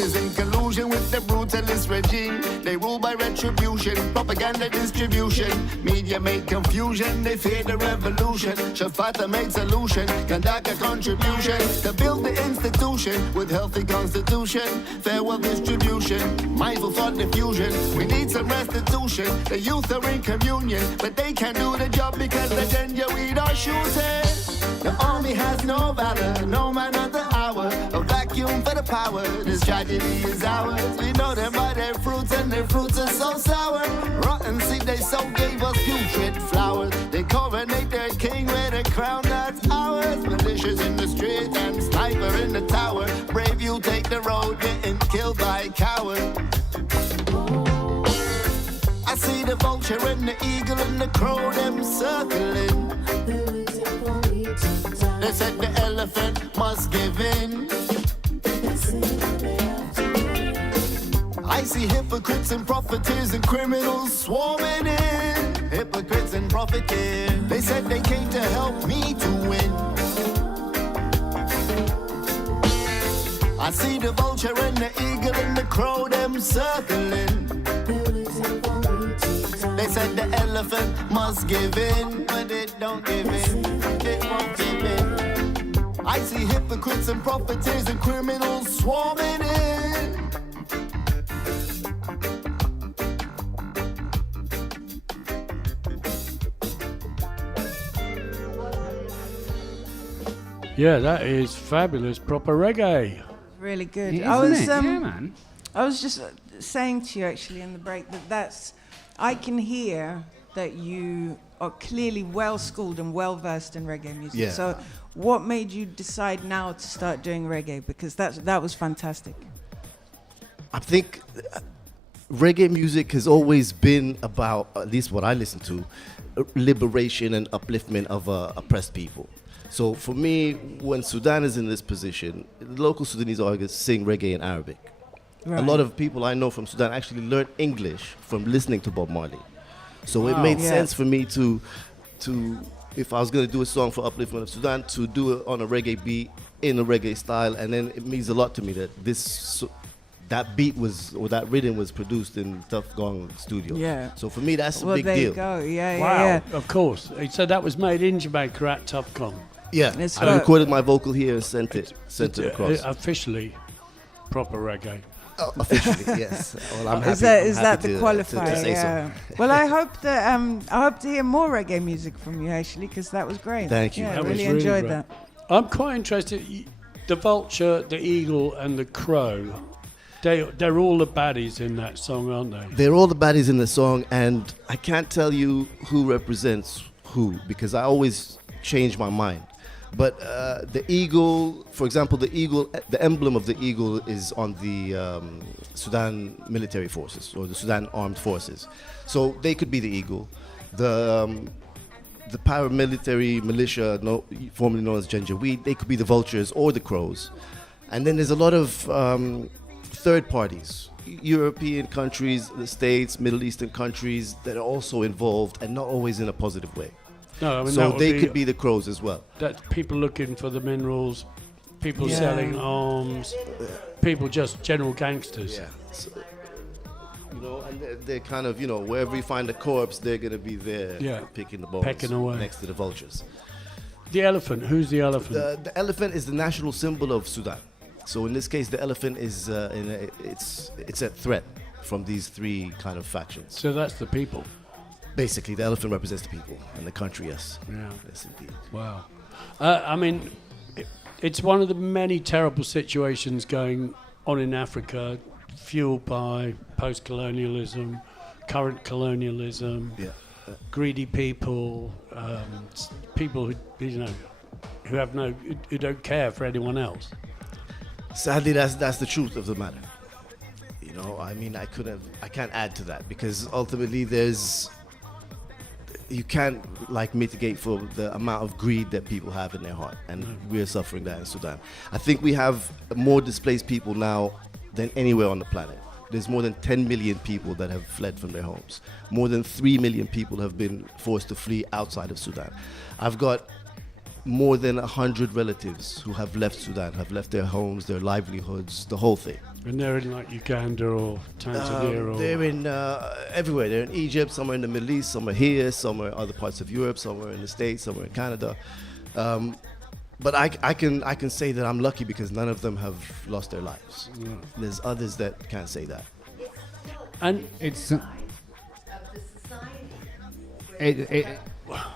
is in collusion with the brutalist regime. They rule by retribution, propaganda distribution. Media make confusion, they fear the revolution. Shafata make solution, conduct a contribution to build the institution with healthy constitution, fair wealth distribution, mindful thought diffusion. We need some restitution. The youth are in communion, but they can't do the job because the Janjaweed are shooting. The army has no valor, no man of the hour. A vacuum for the power, this tragedy is ours. We know them by their fruits, and their fruits are so sour. Rotten seed they so gave us putrid flowers. They coronate their king with a crown that's ours. Militias in the street and sniper in the tower. Brave you take the road, getting killed by a coward. I see the vulture and the eagle and the crow, them circling. They said the elephant must give in. I see hypocrites and profiteers and criminals swarming in. Hypocrites and profiteers. They said they came to help me to win. I see the vulture and the eagle and the crow, them circling. They said the elephant must give in, but it don't give in. It won't give in. I see hypocrites and profiteers and criminals swarming in. Yeah, that is fabulous, proper reggae. Really good. Isn't I was it? Yeah, man. I was just saying to you actually in the break that's I can hear that you are clearly well schooled and well versed in reggae music. Yeah. So what made you decide now to start doing reggae? Because that was fantastic. I think reggae music has always been about, at least what I listen to, liberation and upliftment of oppressed people. So for me, when Sudan is in this position, the local Sudanese artists sing reggae in Arabic. Right. A lot of people I know from Sudan actually learned English from listening to Bob Marley. So it made sense for me to, if I was going to do a song for upliftment of Sudan, to do it on a reggae beat in a reggae style. And then it means a lot to me that that beat was, or that rhythm was produced in Tough Gong Studios. Yeah. So for me, that's a big deal. Well, there you go. Yeah, wow, yeah. Of course. So that was made in Jamaica at Tough Gong. Yeah, I recorded my vocal here and sent it across. Officially, proper reggae. Oh, officially, yes. Well, I'm happy, is that the qualifier? To say so. Well, I hope to hear more reggae music from you actually, because that was great. Thank you. Yeah, That really was enjoyed great. that. I'm quite interested. The vulture, the eagle, and the crow. They're all the baddies in that song, aren't they? They're all the baddies in the song, and I can't tell you who represents who because I always change my mind. But the eagle, for example, the emblem of the eagle is on the Sudan military forces or the Sudan armed forces. So they could be the eagle. The paramilitary militia, formerly known as Janjaweed, they could be the vultures or the crows. And then there's a lot of third parties, European countries, the States, Middle Eastern countries that are also involved and not always in a positive way. No, I mean, so they could be the crows as well. That's people looking for the minerals, people selling arms, people just general gangsters. Yeah. So, and they're kind of, wherever you find a corpse, they're going to be there picking the bones pecking away next to the vultures. The elephant, who's the elephant? The elephant is the national symbol of Sudan. So in this case, the elephant is it's a threat from these three kind of factions. So that's the people. Basically, the elephant represents the people and the country, yes. Yeah. Yes, indeed. Wow. I mean, it's one of the many terrible situations going on in Africa, fueled by post-colonialism, current colonialism, greedy people, people who have who don't care for anyone else. Sadly, that's the truth of the matter. I mean, I can't add to that because ultimately you can't mitigate for the amount of greed that people have in their heart, and we're suffering that in Sudan. I think we have more displaced people now than anywhere on the planet. There's more than 10 million people that have fled from their homes. More than 3 million people have been forced to flee outside of Sudan. I've got more than 100 relatives who have left Sudan, have left their homes, their livelihoods, the whole thing. And they're in like Uganda or Tanzania or... They're in everywhere. They're in Egypt, some are in the Middle East, some are here, some are in other parts of Europe, some are in the States, some are in Canada. But I can say that I'm lucky because none of them have lost their lives. Yeah. There's others that can't say that. And It's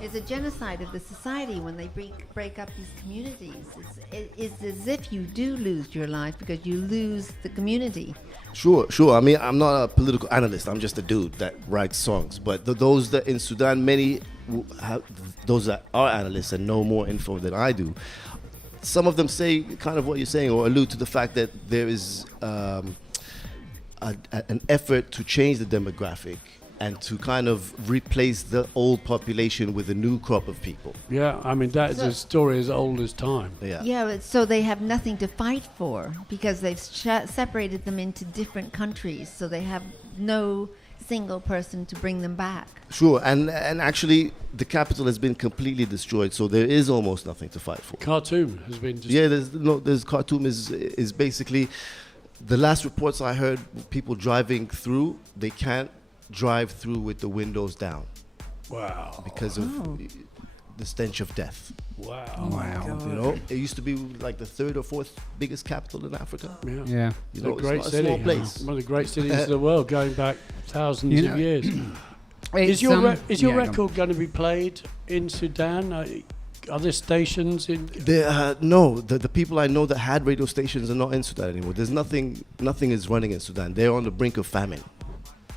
It's a genocide of the society when they break up these communities. It's as if you do lose your life because you lose the community. Sure. I mean, I'm not a political analyst. I'm just a dude that writes songs. But those that in Sudan, many those that are analysts and know more info than I do, some of them say kind of what you're saying or allude to the fact that there is an effort to change the demographic and to kind of replace the old population with a new crop of people. yeah, I mean, that is a story as old as time. Yeah, but so they have nothing to fight for because they've separated them into different countries, so they have no single person to bring them back. Sure, and actually the capital has been completely destroyed, so there is almost nothing to fight for. Khartoum has been destroyed. Yeah, there's Khartoum is basically, the last reports I heard, people driving through, they can't drive through with the windows down. Wow. Because of the stench of death. Wow. You know, it used to be like the third or fourth biggest capital in Africa. Yeah. You know, a great it's not city. a small place. One of the great cities of the world, going back thousands of years. Is It's, your record going to be played in Sudan? Are there stations in? No, the people I know that had radio stations are not in Sudan anymore. There's nothing is running in Sudan. They're on the brink of famine.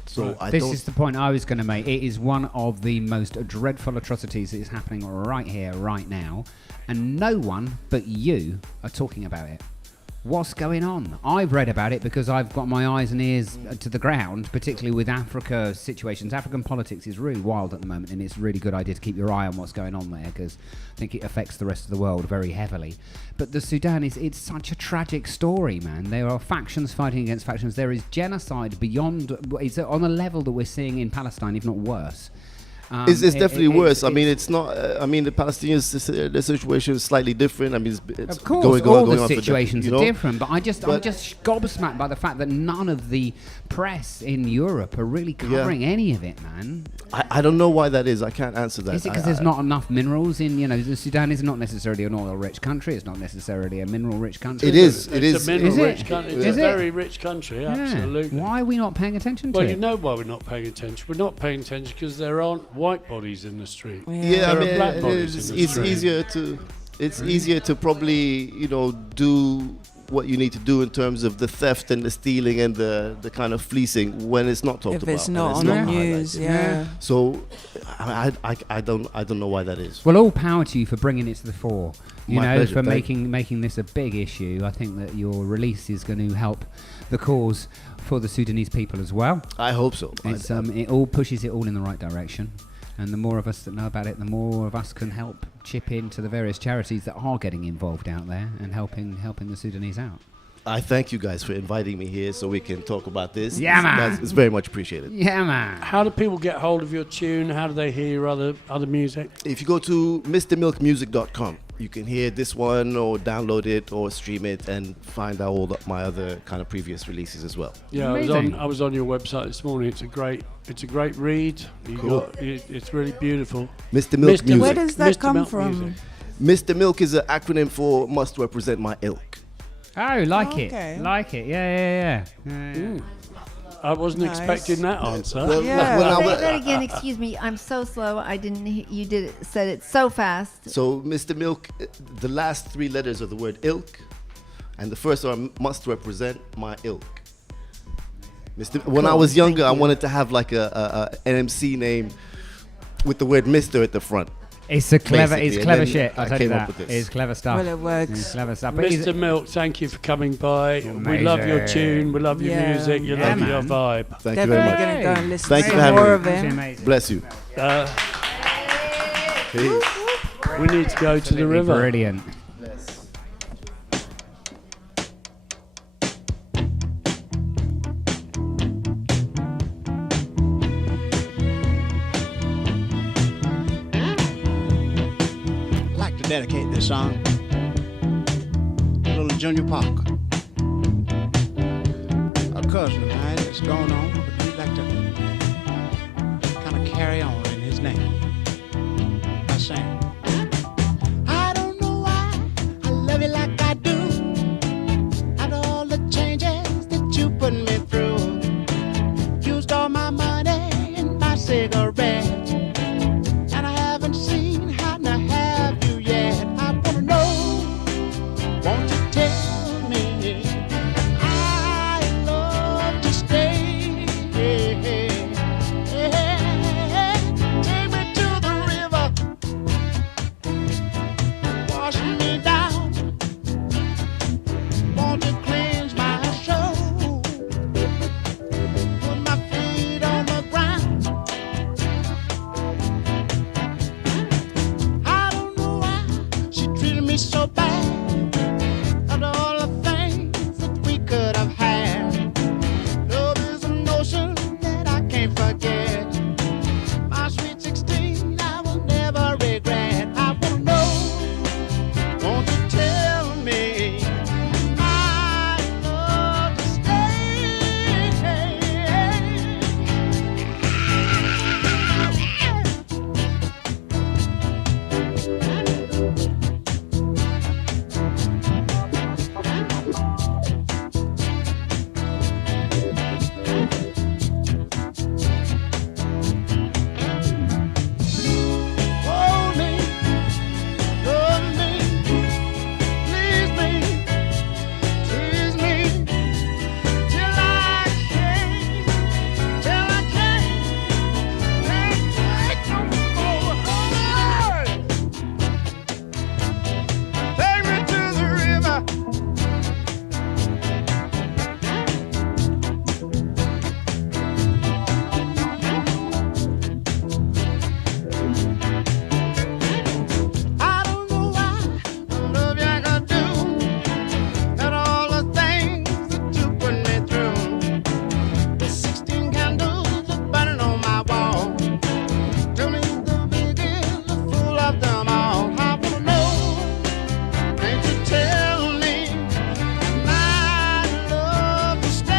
So This is the point I was going to make. It is one of the most dreadful atrocities that is happening right here, right now, and no one but you are talking about it. What's going on? I've read about it because I've got my eyes and ears to the ground, particularly with Africa situations. African politics is really wild at the moment, and it's a really good idea to keep your eye on what's going on there because I think it affects the rest of the world very heavily. But the Sudan it's such a tragic story, man. There are factions fighting against factions. There is genocide beyond. It's on a level that we're seeing in Palestine, if not worse. It's definitely worse. I mean, it's not. I mean, the Palestinians, the situation is slightly different. I mean, it's of course, going all the on situations for are different. But I'm just gobsmacked by the fact that none of the press in Europe are really covering any of it, man. I don't know why that is. I can't answer that. Is it because there's not enough minerals in? You know, the Sudan is not necessarily an oil-rich country. It's not necessarily a mineral-rich country. It is. It's a mineral-rich country. It's a very rich country. Yeah. Absolutely. Why are we not paying attention to Well, it? you know why we're not paying attention. We're not paying attention because there aren't white bodies in the street. Yeah, There I are mean, black bodies in the it's street. easier to probably do what you need to do in terms of the theft and the stealing and the kind of fleecing when it's not talked about. If it's not and on the news, yeah. So I don't know why that is. Well, all power to you for bringing it to the fore. You My know, pleasure, for thank making this a big issue. I think that your release is going to help the cause for the Sudanese people as well. I hope so. It's it all pushes it all in the right direction. And the more of us that know about it, the more of us can help chip into the various charities that are getting involved out there and helping the Sudanese out. I thank you guys for inviting me here so we can talk about this. Yeah, man. It's very much appreciated. Yeah, man. How do people get hold of your tune? How do they hear your other music? If you go to mrmilkmusic.com, you can hear this one or download it or stream it and find out all my other kind of previous releases as well. Yeah, I was on your website this morning. It's a great read. Cool. It's really beautiful. Mr. Milk Music. Where does that Mr. come Milk from? Music. Mr. Milk is an acronym for Must Represent My Ilk. Oh, like Okay. it. Like it. Yeah. I wasn't Nice. expecting that answer. Well, Yeah. well, Say that again, excuse me. I'm so slow. I didn't. You said it so fast. So, Mr. Milk, the last three letters of the word ilk, and the first one must represent my ilk. When I was younger, I wanted to have like an MC name with the word Mr. at the front. It's a clever, Basically, it's and clever then shit. I'll I tell you came up that. with this. It's clever stuff. Well, it works. It's clever stuff. But Mr. Milk, thank you for coming by. We love your tune. We love your Yeah. music. You Yeah, love man. your vibe. Thank Definitely you very much. going to go and listen Thank you to for having more me. of It's him. amazing. Bless you. Peace. We need to go to the river. Brilliant. Like the dedicate this song to little Junior Parker, a cousin of mine that's gone on, but we'd like to kind of carry on in his name. I sang. I don't know why I love you like I do. After all the changes that you put me through, used all my money and my cigarettes, and I haven't seen how to have you yet. I wanna know, won't you tell me I love to stay? Take me to the river, wash me down. Won't you cleanse my soul? Put my feet on the ground. I don't know why she treated me so bad. After all the things that we could have had, love is a notion that I can't forget. My sweet 16, I will never regret. I wanna know, won't you tell me I love to stay? Hold me, love me, please me, tease me, till I can't take no more. Take me to the river. I don't know why I love you like I do. Got all the things that you put me through. The 16 candles are burning on my wall. Tell me the biggest, the fool of them all. I wanna know, can't you tell me I love to stay?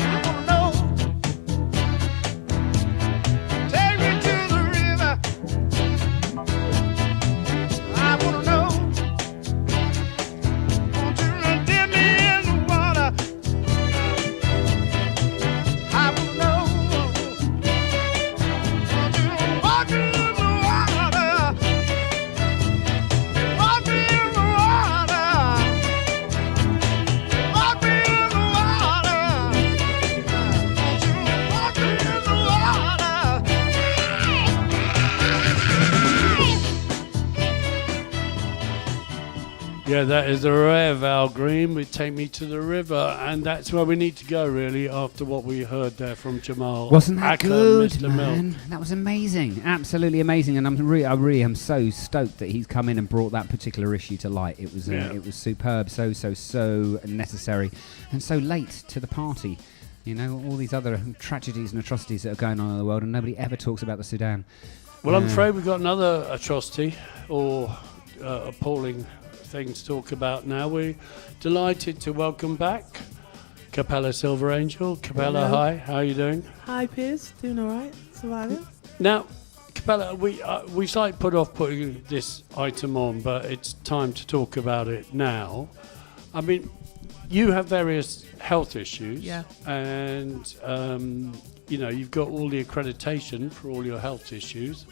I wanna know, take me to the river. I wanna know, won't you dip me in the water? I wanna know, won't you walk me in the water? Walk me in the water. Walk me in the water. Won't you walk me in the water? Yeah, that is the Rev, Al Green with Take Me to the River, and that's where we need to go, really, after what we heard there from Jamal. Wasn't that Acker, good, Mr. man? Milk. That was amazing, absolutely amazing, and I really am so stoked that he's come in and brought that particular issue to light. It was Yeah. it was superb, so necessary, and so late to the party. You know, all these other tragedies and atrocities that are going on in the world, and nobody ever talks about the Sudan. Well, I'm afraid we've got another atrocity or appalling thing to talk about now. We're delighted to welcome back Capella Silver Angel. Capella, Hello. hi, how are you doing? Hi, Piers. Doing all right? Surviving? Now, Capella, we slightly put off putting this item on, but it's time to talk about it now. I mean, you have various health issues. Yeah. And, you know, you've got all the accreditation for all your health issues.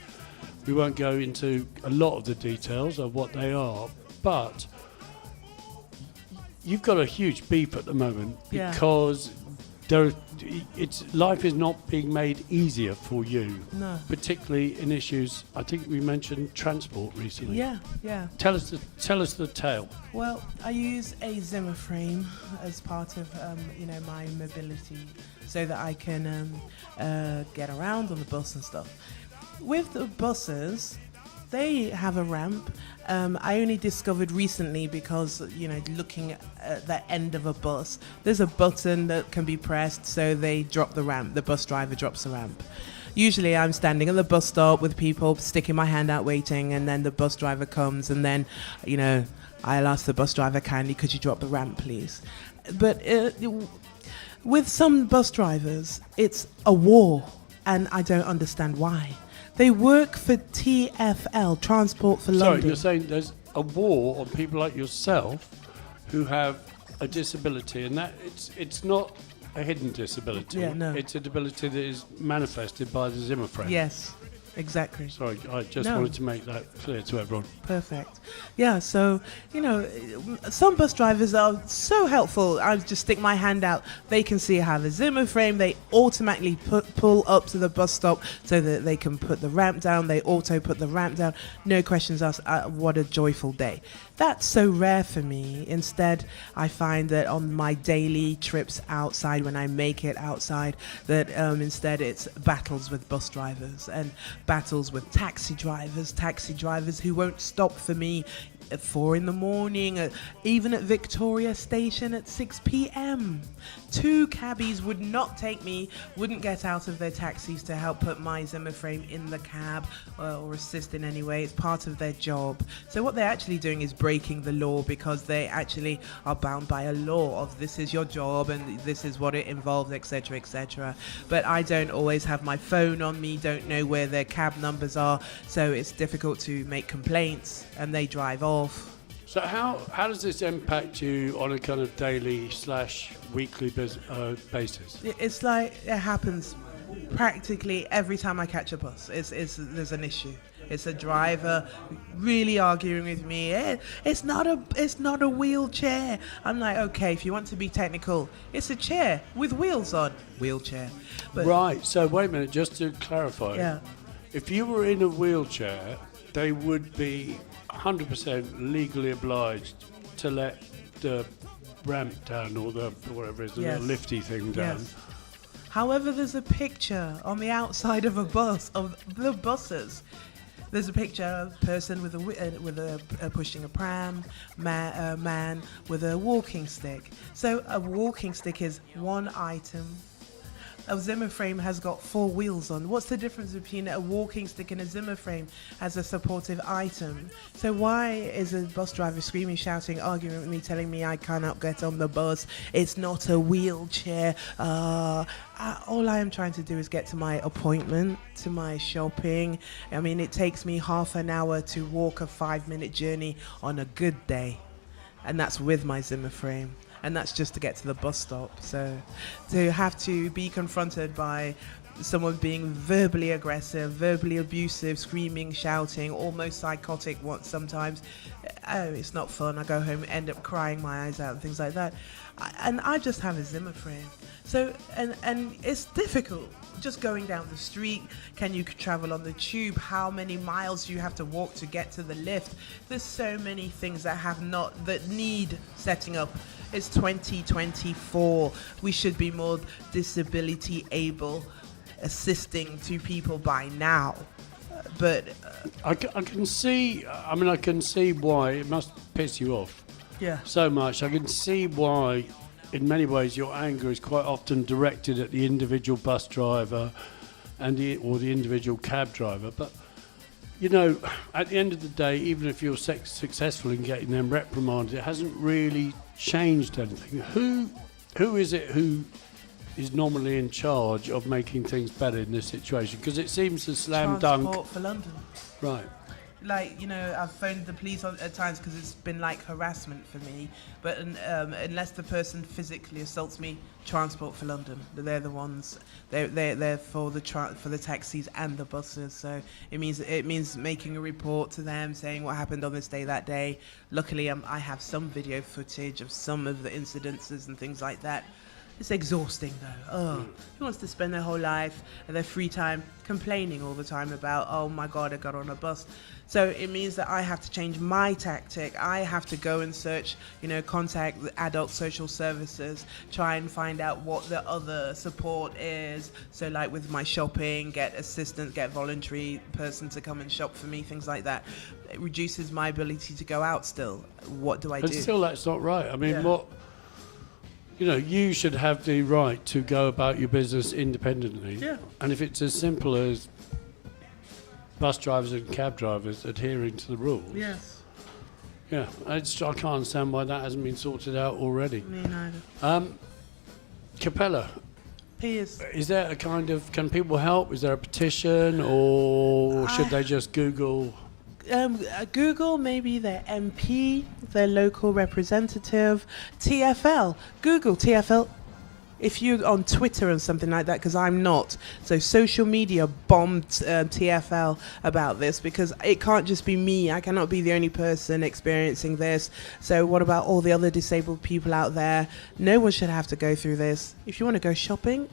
We won't go into a lot of the details of what they are, but you've got a huge beef at the moment Yeah. because life is not being made easier for you. No. Particularly in issues. I think we mentioned transport recently. Yeah, yeah. Tell us the tale. Well, I use a Zimmer frame as part of, my mobility, so that I can get around on the bus and stuff. With the buses, they have a ramp. I only discovered recently because, looking at the end of a bus, there's a button that can be pressed so they drop the ramp. The bus driver drops the ramp. Usually I'm standing at the bus stop with people, sticking my hand out waiting, and then the bus driver comes, and then, I'll ask the bus driver kindly, could you drop the ramp, please? But with some bus drivers, it's a war, and I don't understand why. They work for TfL, Transport for London. Sorry, you're saying there's a war on people like yourself who have a disability, and that it's not a hidden disability. Yeah, no. It's a disability that is manifested by the Zimmer frame. Yes, exactly. Sorry, I just wanted to make that clear to everyone. Perfect. Yeah, so, some bus drivers are so helpful. I just stick my hand out. They can see I have a Zimmer frame. They automatically pull up to the bus stop so that they can put the ramp down. They auto put the ramp down. No questions asked. What a joyful day. That's so rare for me. Instead, I find that on my daily trips outside, when I make it outside, that instead it's battles with bus drivers and battles with taxi drivers who won't stop for me at 4 a.m, even at Victoria Station at 6 p.m. 2 cabbies would not take me, wouldn't get out of their taxis to help put my Zimmer frame in the cab or assist in any way. It's part of their job. So what they're actually doing is breaking the law, because they actually are bound by a law of this is your job and this is what it involves, etc., etc. But I don't always have my phone on me, don't know where their cab numbers are, so it's difficult to make complaints, and they drive off. So how does this impact you on a kind of daily/weekly basis? It's like it happens practically every time I catch a bus. There's an issue. It's a driver really arguing with me. It's not a wheelchair. I'm like, okay, if you want to be technical, it's a chair with wheels on. Wheelchair. But right. So wait a minute, just to clarify. Yeah. If you were in a wheelchair, they would be 100% legally obliged to let the ramp down, or the whatever it is, the Yes. little lifty thing down. Yes. However, there's a picture on the outside of a bus, of the buses. There's a picture of a person with a pushing a pram, man with a walking stick. So a walking stick is one item. A Zimmer frame has got 4 wheels on. What's the difference between a walking stick and a Zimmer frame as a supportive item? So why is a bus driver screaming, shouting, arguing with me, telling me I cannot get on the bus? It's not a wheelchair. All I am trying to do is get to my appointment, to my shopping. I mean, it takes me half an hour to walk a 5-minute journey on a good day. And that's with my Zimmer frame. And that's just to get to the bus stop. So to have to be confronted by someone being verbally aggressive, verbally abusive, screaming, shouting, almost psychotic sometimes, it's not fun. I go home, end up crying my eyes out and things like that. And I just have a Zimmer frame. So, and it's difficult. Just going down the street, can you travel on the tube? How many miles do you have to walk to get to the lift? There's so many things that need setting up. It's 2024. We should be more disability able, assisting to people by now. But I can see. I can see why it must piss you off. Yeah. So much. I can see why, in many ways, your anger is quite often directed at the individual bus driver or the individual cab driver. But at the end of the day, even if you're successful in getting them reprimanded, it hasn't really changed anything. Who is it who is normally in charge of making things better in this situation? Because it seems a slam dunk. Transport for London. Right. Like, I've phoned the police at times because it's been like harassment for me. But unless the person physically assaults me, Transport for London, they're the ones. They're for the taxis and the buses. So it means making a report to them, saying what happened on this day, that day. Luckily, I have some video footage of some of the incidences and things like that. It's exhausting though. Oh, who wants to spend their whole life and their free time complaining all the time about, oh my God, I got on a bus. So it means that I have to change my tactic. I have to go and search, contact the adult social services, try and find out what the other support is. So like with my shopping, get assistance, get voluntary person to come and shop for me, things like that. It reduces my ability to go out still. What do I do? But still, that's not right. I mean, Yeah. you should have the right to go about your business independently. Yeah. And if it's as simple as bus drivers and cab drivers adhering to the rules. Yes. Yeah, I can't understand why that hasn't been sorted out already. Me neither. Capella. Piers. Is there a kind of, can people help? Is there a petition, or should they just Google? Google maybe their MP, their local representative, TFL. Google TFL. If you're on Twitter and something like that, because I'm not. So social media bombed TFL about this, because it can't just be me. I cannot be the only person experiencing this. So what about all the other disabled people out there? No one should have to go through this. If you want to go shopping,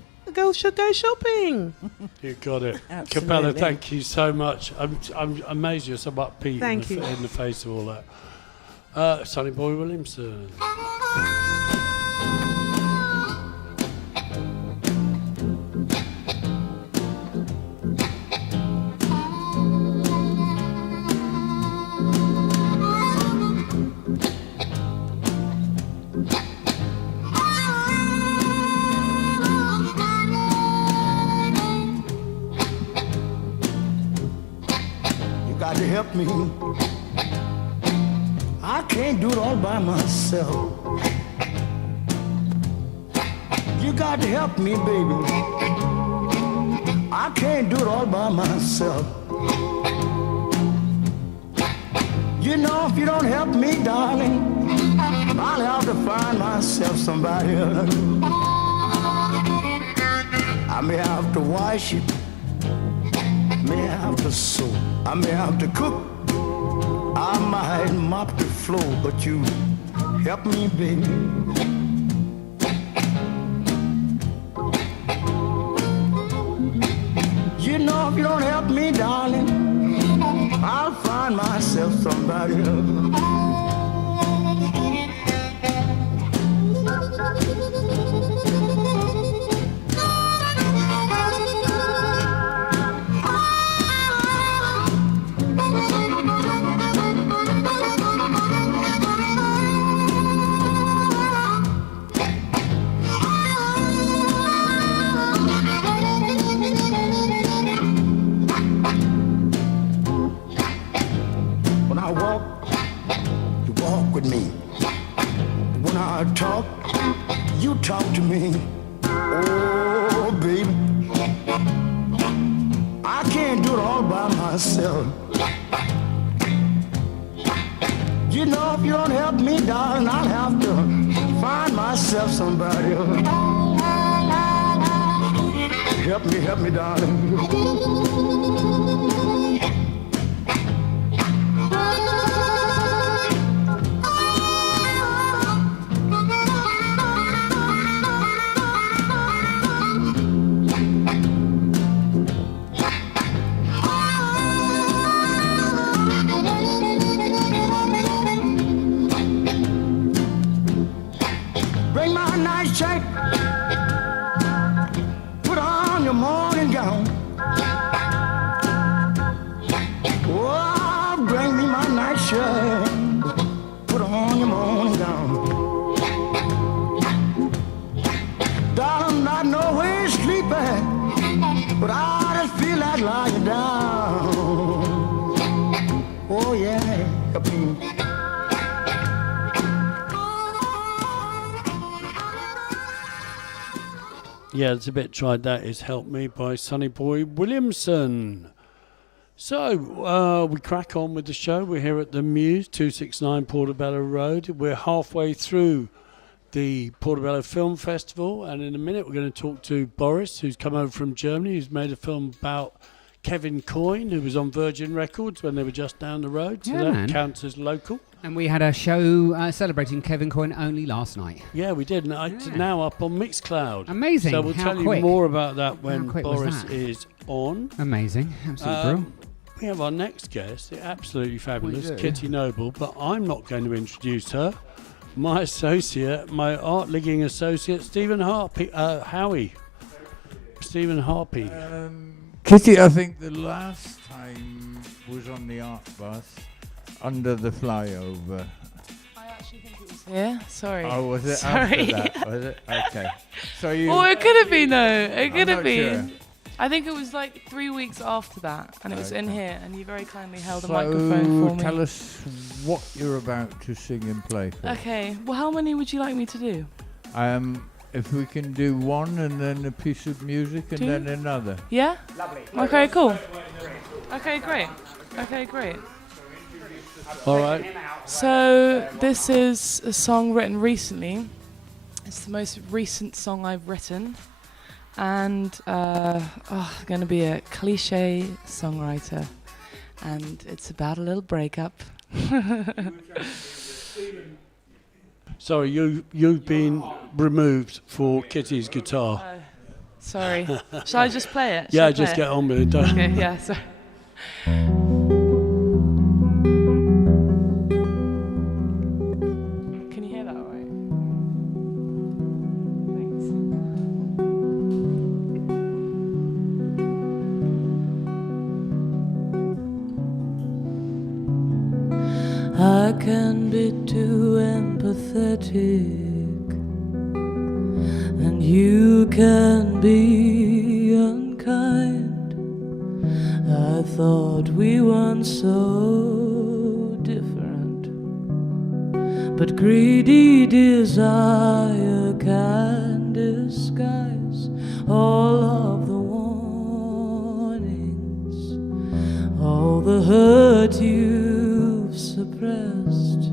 should go shopping. You got it. Absolutely. Capella, thank you so much. I'm amazed you're so upbeat Thank you. in the face of all that. Sonny Boy Williamson. To help me, I can't do it all by myself. You got to help me, baby. I can't do it all by myself. If you don't help me, darling, I'll have to find myself somebody else. I may have to wash it, may have to sew, I may have to cook, I might mop the floor, but you help me, baby. If you don't help me, darling, I'll find myself somebody else. Talk, you talk to me. Oh, baby, I can't do it all by myself. If you don't help me, darling, I'll have to find myself somebody else. Help me, darling. Check. Put on your morning gown. Oh, bring me my night shirt. Put on your morning gown. Darling, I know where you're sleeping, but I just feel like lying down. Oh yeah, help me. Yeah, it's a bit tried. That is Help Me by Sonny Boy Williamson. So, we crack on with the show. We're here at the Muse, 269 Portobello Road. We're halfway through the Portobello Film Festival, and in a minute we're going to talk to Boris, who's come over from Germany, who's made a film about Kevin Coyne, who was on Virgin Records when they were just down the road, so Yeah, that man. counts as local. And we had a show celebrating Kevin Coyne only last night. Yeah, we did. And it's now up on Mixcloud. Amazing. So we'll How tell quick? you more about that when quick was Boris that? is on. Amazing. Absolutely brilliant. We have our next guest, the absolutely fabulous do. Kitty Noble, but I'm not going to introduce her. My associate, my art ligging associate, Stephen Howie. Stephen Harpy. Kitty, I think the last time was on the art bus under the flyover. I actually think it was here. Sorry. Oh, was it Sorry. after that? Was it? Okay. So you. Oh, it could have been though. It could have not been. sure. I think it was like 3 weeks after that, and it was in Okay. here, and you very kindly held So a microphone for me. tell us what you're about to sing and play for. Okay. Well, how many would you like me to do? If we can do one and then a piece of music and Two? then another. Yeah. Lovely. Okay. Cool. Okay. Great. Okay. Great. All right. So this is a song written recently. It's the most recent song I've written, and going to be a cliche songwriter, and it's about a little breakup. Sorry, you've been removed for Kitty's guitar. Sorry. Shall I just play it? Yeah, just get on with it. Don't. Okay. Yeah. Sorry. Can you hear that all right? Thanks. I can be too empathetic, and you can be unkind. I thought we weren't so different, but greedy desire can disguise all of the warnings, all the hurt you've suppressed,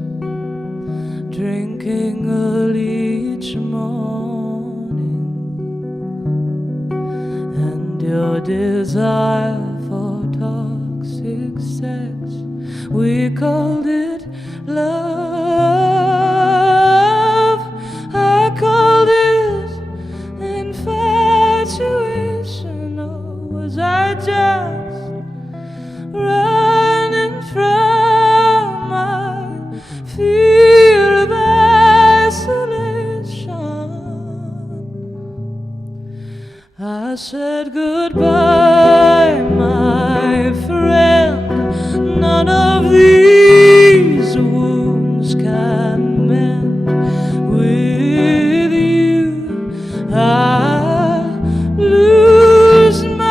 drinking early each morning, and your desire for toxic sex, we called it love. I called it infatuation, or was I just running from my fear of isolation? I said goodbye, my friend. None of these wounds can mend. With you, I lose my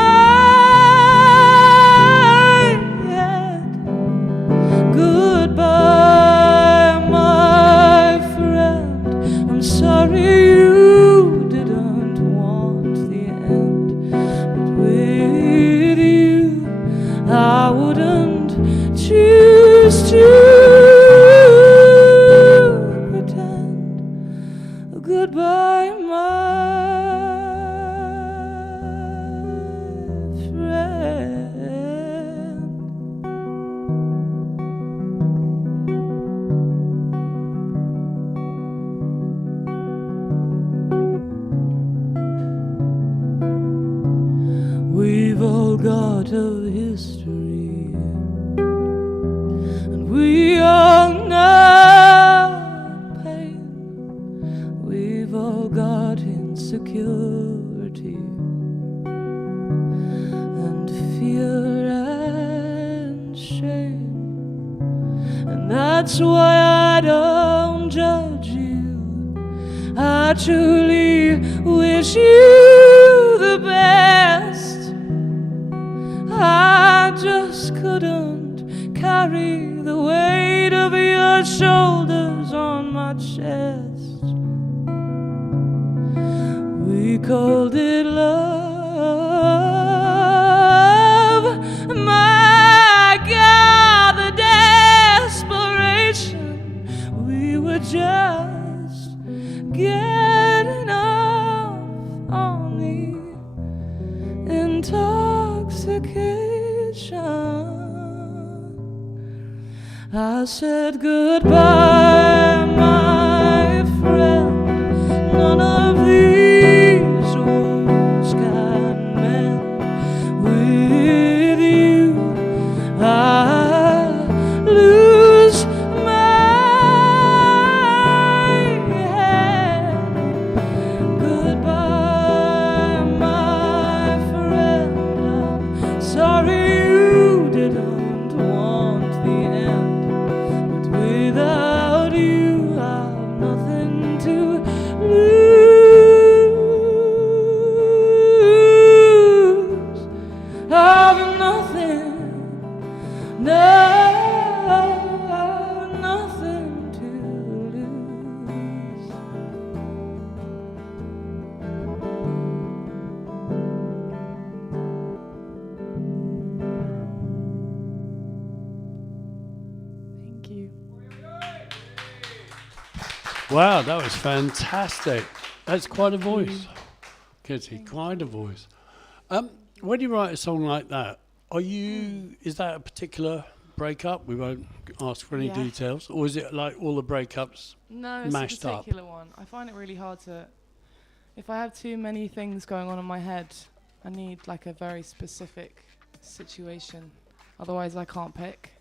head. Goodbye, my friend. I'm sorry you didn't want the end, but with you, I wouldn't choose to pretend. Goodbye, my friend. We've all got a history, and we all know pain. We've all got insecurity and fear and shame, and that's why I don't judge you. I truly wish you the best. I just couldn't carry the weight of your shoulders on my chest. We called it love. My God, the desperation. We were just getting off on the intoxication. I said goodbye, my friend. None of these wounds can mend. With you, I lose my head. Goodbye, my friend. I'm sorry you didn't want the end, but without you, I've nothing to lose. I've nothing, no, nothing to lose. Thank you. Wow, that was fantastic. That's quite a voice. Kitty, quite a voice. When you write a song like that, is that a particular breakup? We won't ask for any Yeah. details. Or is it like all the breakups No, it's mashed a up? particular one. I find it really hard to. If I have too many things going on in my head, I need like a very specific situation. Otherwise, I can't pick.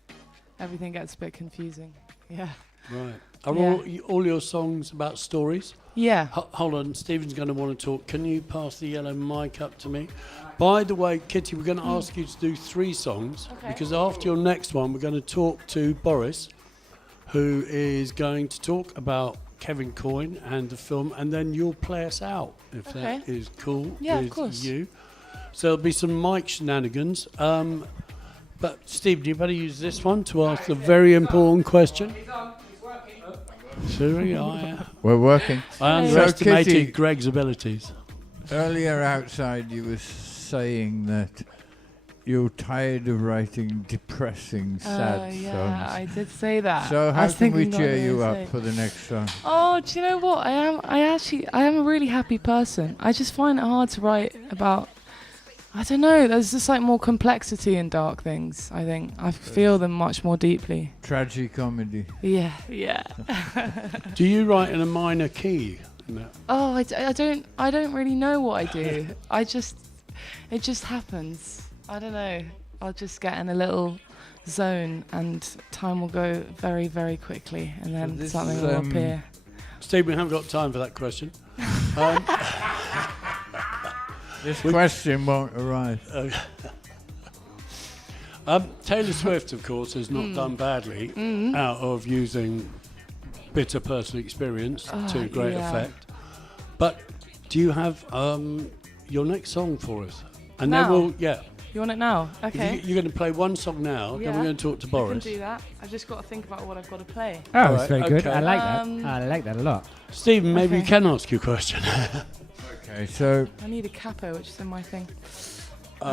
Everything gets a bit confusing. Yeah. Right. Are Yeah. all your songs about stories? Yeah. Hold on, Stephen's going to want to talk. Can you pass the yellow mic up to me? By the way, Kitty, we're going to ask you to do 3 songs because after your next one, we're going to talk to Boris, who is going to talk about Kevin Coyne and the film, and then you'll play us out if that is cool Yeah, of with course. you. So there'll be some mic shenanigans. But Stephen, you better use this one to ask the very important question. Sorry, We're working. I So, underestimated Kitty, Greg's abilities. Earlier outside, you were saying that you're tired of writing depressing, sad Yeah, songs. I did say that. So I how was can we thinking what cheer I was you gonna up say. for the next song? Oh, do you know what? I am a really happy person. I just find it hard to write about. I don't know. There's just like more complexity in dark things. I think I feel them much more deeply. Tragicomedy. Yeah, yeah. Do you write in a minor key? No. Oh, I don't really know what I do. It just happens. I don't know. I'll just get in a little zone and time will go very, very quickly and then something will appear. Steve, we haven't got time for that question. This question won't arise. Taylor Swift, of course, has not done badly out of using bitter personal experience to great effect. But do you have your next song for us? And Now? then we'll, You want it now? Okay. You're going to play one song now, then we're going to talk to I Boris. can do that. I've just got to think about what I've got to play. Oh, All it's right, very good. okay. I like that. I like that a lot. Stephen, maybe you Okay. can ask your question. Okay, so I need a capo, which is in my thing.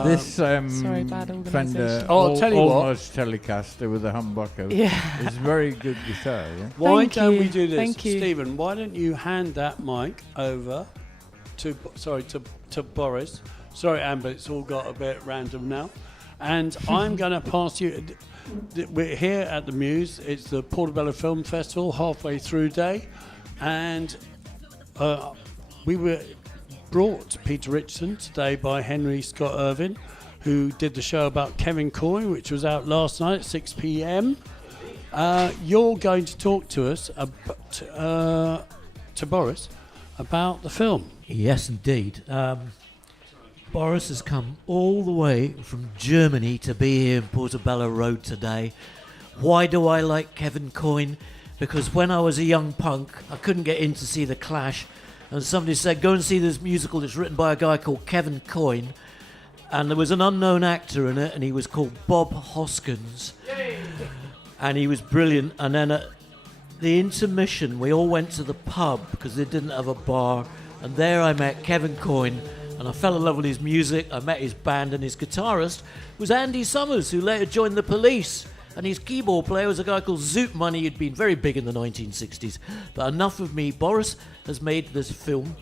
this Sorry, bad Fender organisation. I'll tell you what. almost Telecaster with a humbucker Yeah. is very good guitar, yeah? Why Thank don't you. we do this, Thank you. Stephen? Why don't you hand that mic over to Boris? Sorry, Amber, it's all got a bit random now, and I'm going to pass you. We're here at the Muse. It's the Portobello Film Festival, halfway through day, and we were brought to Peter Richardson today by Henry Scott Irvin, who did the show about Kevin Coyne, which was out last night at 6 p.m. You're going to talk to us, to Boris, about the film. Yes, indeed. Boris has come all the way from Germany to be here in Portobello Road today. Why do I like Kevin Coyne? Because when I was a young punk, I couldn't get in to see The Clash, and somebody said, go and see this musical that's written by a guy called Kevin Coyne, and there was an unknown actor in it, and he was called Bob Hoskins, and he was brilliant. And then at the intermission, we all went to the pub because they didn't have a bar, and there I met Kevin Coyne, and I fell in love with his music. I met his band, and his guitarist was Andy Summers, who later joined the Police, and his keyboard player was a guy called Zoot Money, who'd been very big in the 1960s. But enough of me. Boris has made this film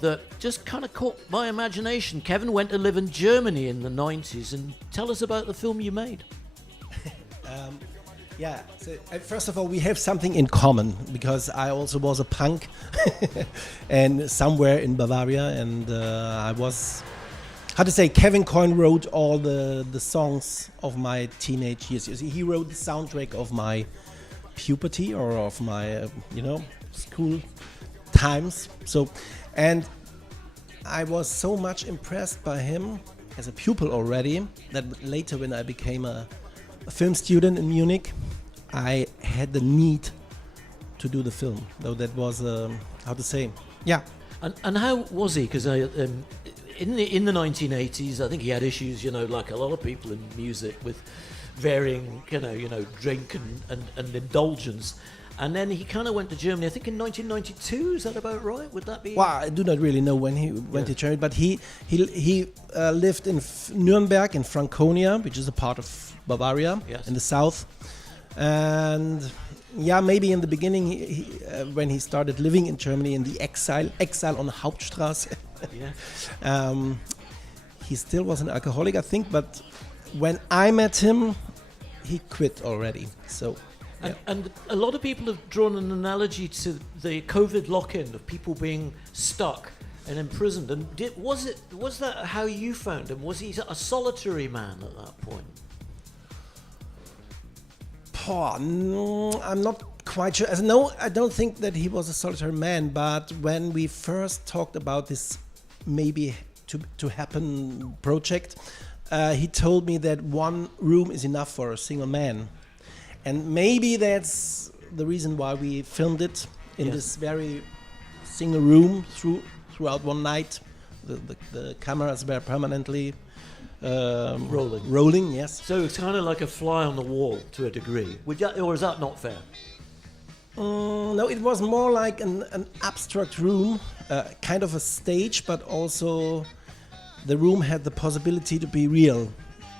that just kind of caught my imagination. Kevin went to live in Germany in the 90s, and tell us about the film you made. Yeah, so first of all, we have something in common because I also was a punk and somewhere in Bavaria, and I was, how to say, Kevin Coyne wrote all the songs of my teenage years. You see, he wrote the soundtrack of my puberty or of my, school times. So, and I was so much impressed by him as a pupil already that later when I became a film student in Munich, I had the need to do the film. Though that was, how to say, yeah. And how was he? Because in the 1980s, I think he had issues, like a lot of people in music, with varying, drink and indulgence. And then he kind of went to Germany, I think in 1992. Is that about right? Would that be? Well, I do not really know when he went to Germany, but he lived in Nuremberg in Franconia, which is a part of Bavaria in the south. And yeah, maybe in the beginning, when he started living in Germany in the exile on the Hauptstraße, he still was an alcoholic, I think. But when I met him, he quit already. So. And a lot of people have drawn an analogy to the COVID lock-in of people being stuck and imprisoned. And was that how you found him? Was he a solitary man at that point? No, I'm not quite sure. No, I don't think that he was a solitary man. But when we first talked about this maybe to happen project, he told me that one room is enough for a single man. And maybe that's the reason why we filmed it in this very single room throughout one night. The cameras were permanently rolling, yes. So it's kind of like a fly on the wall to a degree. Or is that not fair? No, it was more like an abstract room, kind of a stage, but also the room had the possibility to be real.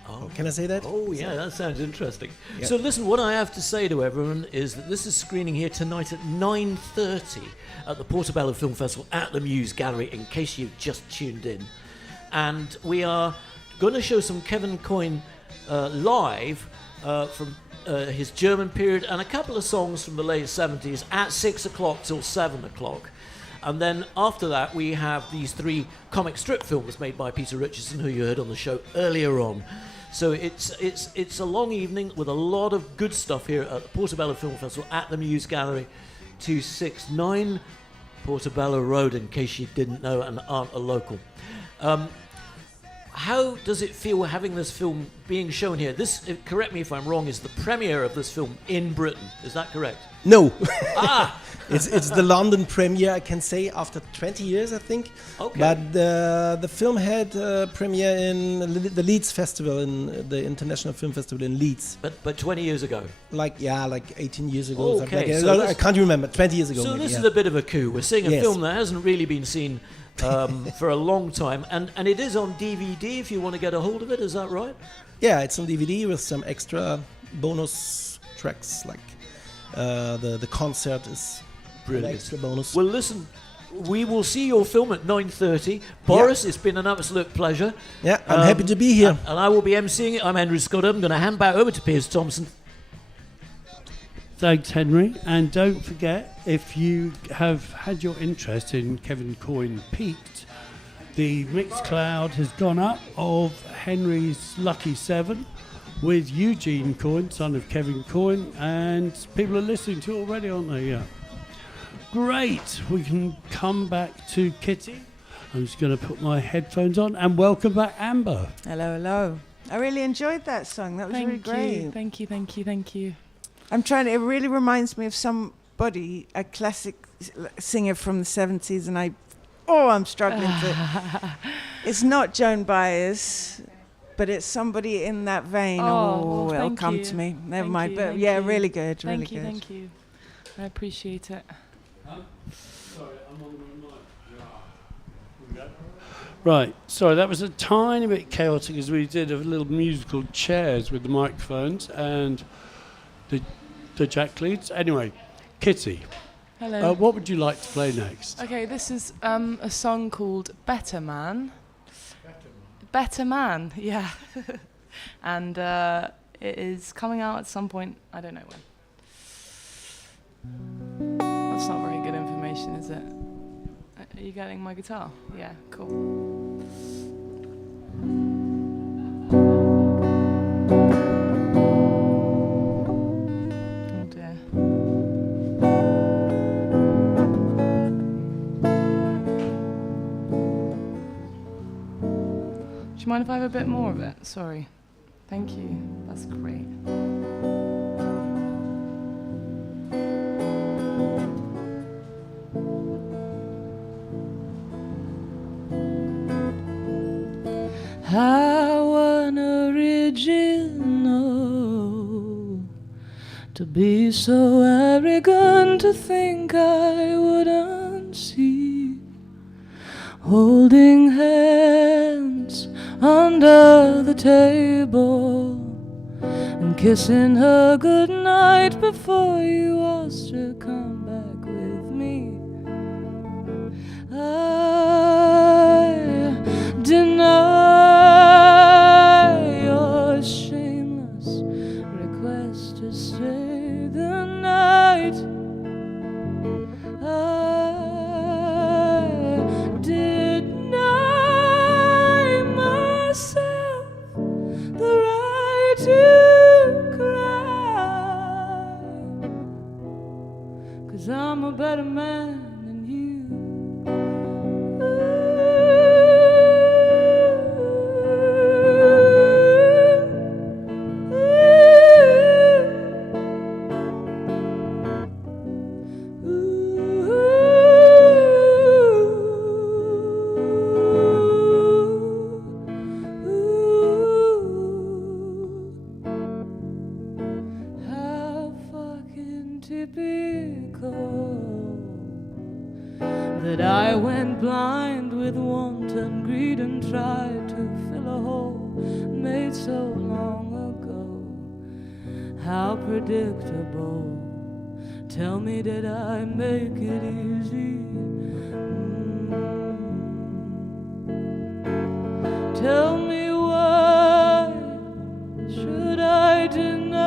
Oh. Can I say that? Oh, yeah, that sounds interesting. Yeah. So listen, what I have to say to everyone is that this is screening here tonight at 9:30 at the Portobello Film Festival at the Muse Gallery, in case you've just tuned in. And we are going to show some Kevin Coyne live from his German period and a couple of songs from the late 70s at 6 o'clock till 7 o'clock. And then after that, we have these 3 comic strip films made by Peter Richardson, who you heard on the show earlier on. So it's a long evening with a lot of good stuff here at the Portobello Film Festival at the Muse Gallery, 269 Portobello Road, in case you didn't know and aren't a local. How does it feel having this film being shown here? This, correct me if I'm wrong, is the premiere of this film in Britain. Is that correct? No. It's the London premiere, I can say, after 20 years, I think. Okay. But the film had a premiere in the Leeds Festival, in the International Film Festival in Leeds. But 20 years ago? Like 18 years ago. Okay. So I can't remember, 20 years ago. So maybe, this is a bit of a coup. We're seeing a film that hasn't really been seen for a long time. And it is on DVD if you want to get a hold of it, is that right? Yeah, it's on DVD with some extra bonus tracks, like the concert is brilliant. An extra bonus. Well, listen, we will see your film at 9:30. Boris, it's been an absolute pleasure. Yeah, I'm happy to be here. And I will be emceeing it. I'm Henry Scott. I'm going to hand back over to Piers Thompson. Thanks, Henry. And don't forget, if you have had your interest in Kevin Coyne peaked, the Mixcloud has gone up of Henry's Lucky 7 with Eugene Coyne, son of Kevin Coyne, and people are listening to it already, aren't they? Yeah. Great. We can come back to Kitty. I'm just going to put my headphones on, and welcome back, Amber. Hello, hello. I really enjoyed that song. That was really great. Thank you. I'm trying to, it really reminds me of somebody, a classic singer from the 70s, and I'm struggling to. It's not Joan Baez, but it's somebody in that vein. It'll come to me. Never mind. But yeah, really good. Thank you. I appreciate it. Sorry, I'm on the mic. Right, sorry, that was a tiny bit chaotic as we did a little musical chairs with the microphones and the jack leads. Anyway, Kitty. Hello. What would you like to play next? Okay, this is a song called Better Man. Better Man, yeah. And It is coming out at some point. I don't know when. That's not very good information, is it? Are you getting my guitar? Yeah, cool. Oh dear. Do you mind if I have a bit more of it? Sorry. Thank you. That's great. How unoriginal to be so arrogant to think I wouldn't see. Holding hands under the table and kissing her goodnight before you asked her come back with me. I deny your shameless request to stay the night. I deny myself the right to cry, 'cause I'm a better man than you. That I went blind with wanton greed and tried to fill a hole made so long ago. How predictable. Tell me, did I make it easy? Tell me, why should I deny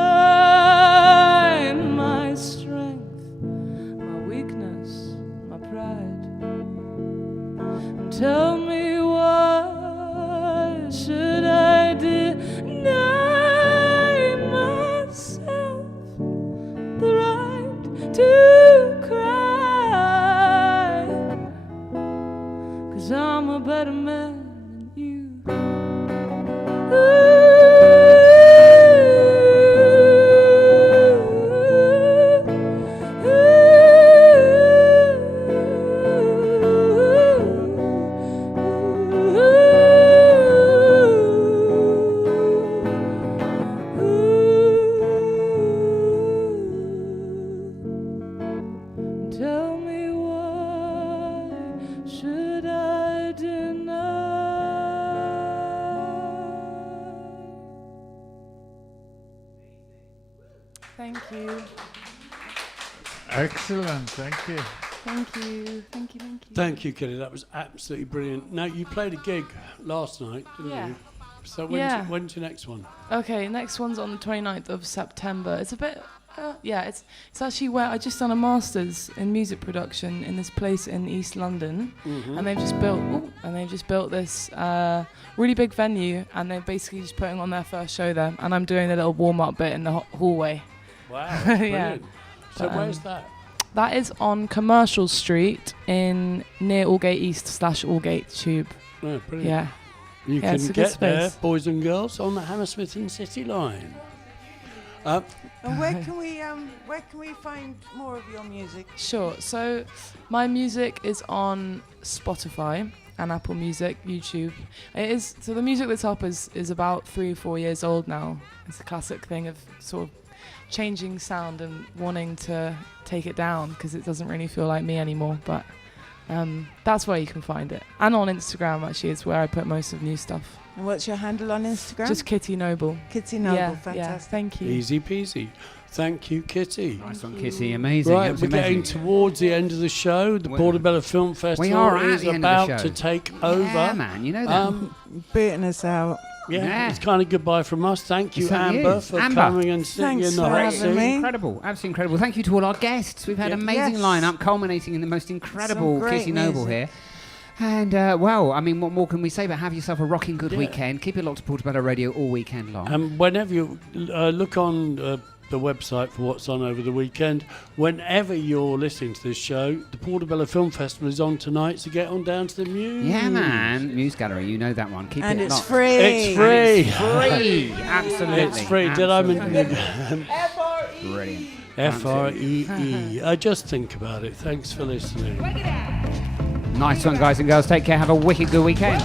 my strength, my weakness, my pride? Tell me, why should I deny myself the right to cry? 'Cause I'm a better man than you. Tell me, why should I deny? Thank you. Excellent, thank you. Thank you. Thank you. Thank you. Thank you, Kitty. That was absolutely brilliant. Now, you played a gig last night, didn't Yeah. you? So Yeah. when's your next one? Okay, next one's on the 29th of September. It's a bit, it's actually where I just done a master's in music production in this place in East London, Mhm. and they've just built this really big venue, and they're basically just putting on their first show there, and I'm doing a little warm up bit in the hallway. Wow, that's brilliant. So But, where's that? That is on Commercial Street near Aldgate East / Aldgate Tube. Oh, brilliant. Yeah. You Yeah, it's can a good get there, space. boys and girls, on the Hammersmith and City line. And where can we find more of your music? Sure. So my music is on Spotify and Apple Music, YouTube. It is, so the music that's up is about 3 or 4 years old now. It's a classic thing of sort of changing sound and wanting to take it down because it doesn't really feel like me anymore. But that's where you can find it. And on Instagram, actually, it's where I put most of new stuff. And what's your handle on Instagram? Just Kitty Noble. Kitty Noble, Yeah, fantastic. thank you. Easy peasy. Thank you, Kitty. Nice one, Kitty. Amazing. Right, That was we're getting amazing. towards the end of the show. The Portobello Film Festival are at is the end of the about show. to take over. Yeah, man, you know that. Beating us out. Yeah, it's kind of goodbye from us. Thank you, It certainly Amber, is. for Amber. coming and sitting in the hot seat. Incredible, absolutely incredible. Thank you to all our guests. We've had an amazing Yes. lineup, culminating in the most incredible great Kissy Noble music. here. And, well, I mean, what more can we say? But have yourself a rocking good weekend. Keep it locked to Portobello Radio all weekend long. And whenever you look on the website for what's on over the weekend, whenever you're listening to this show, the Portobello Film Festival is on tonight, so get on down to the Muse. Yeah, man. Muse Gallery, you know that one. Keep And it it's locked. free. It's free. It's free. Absolutely. It's free. Did I Absolutely. Brilliant. F-R-E-E. Just think about it. Thanks for listening. Nice one, guys and girls. Take care. Have a wicked good weekend.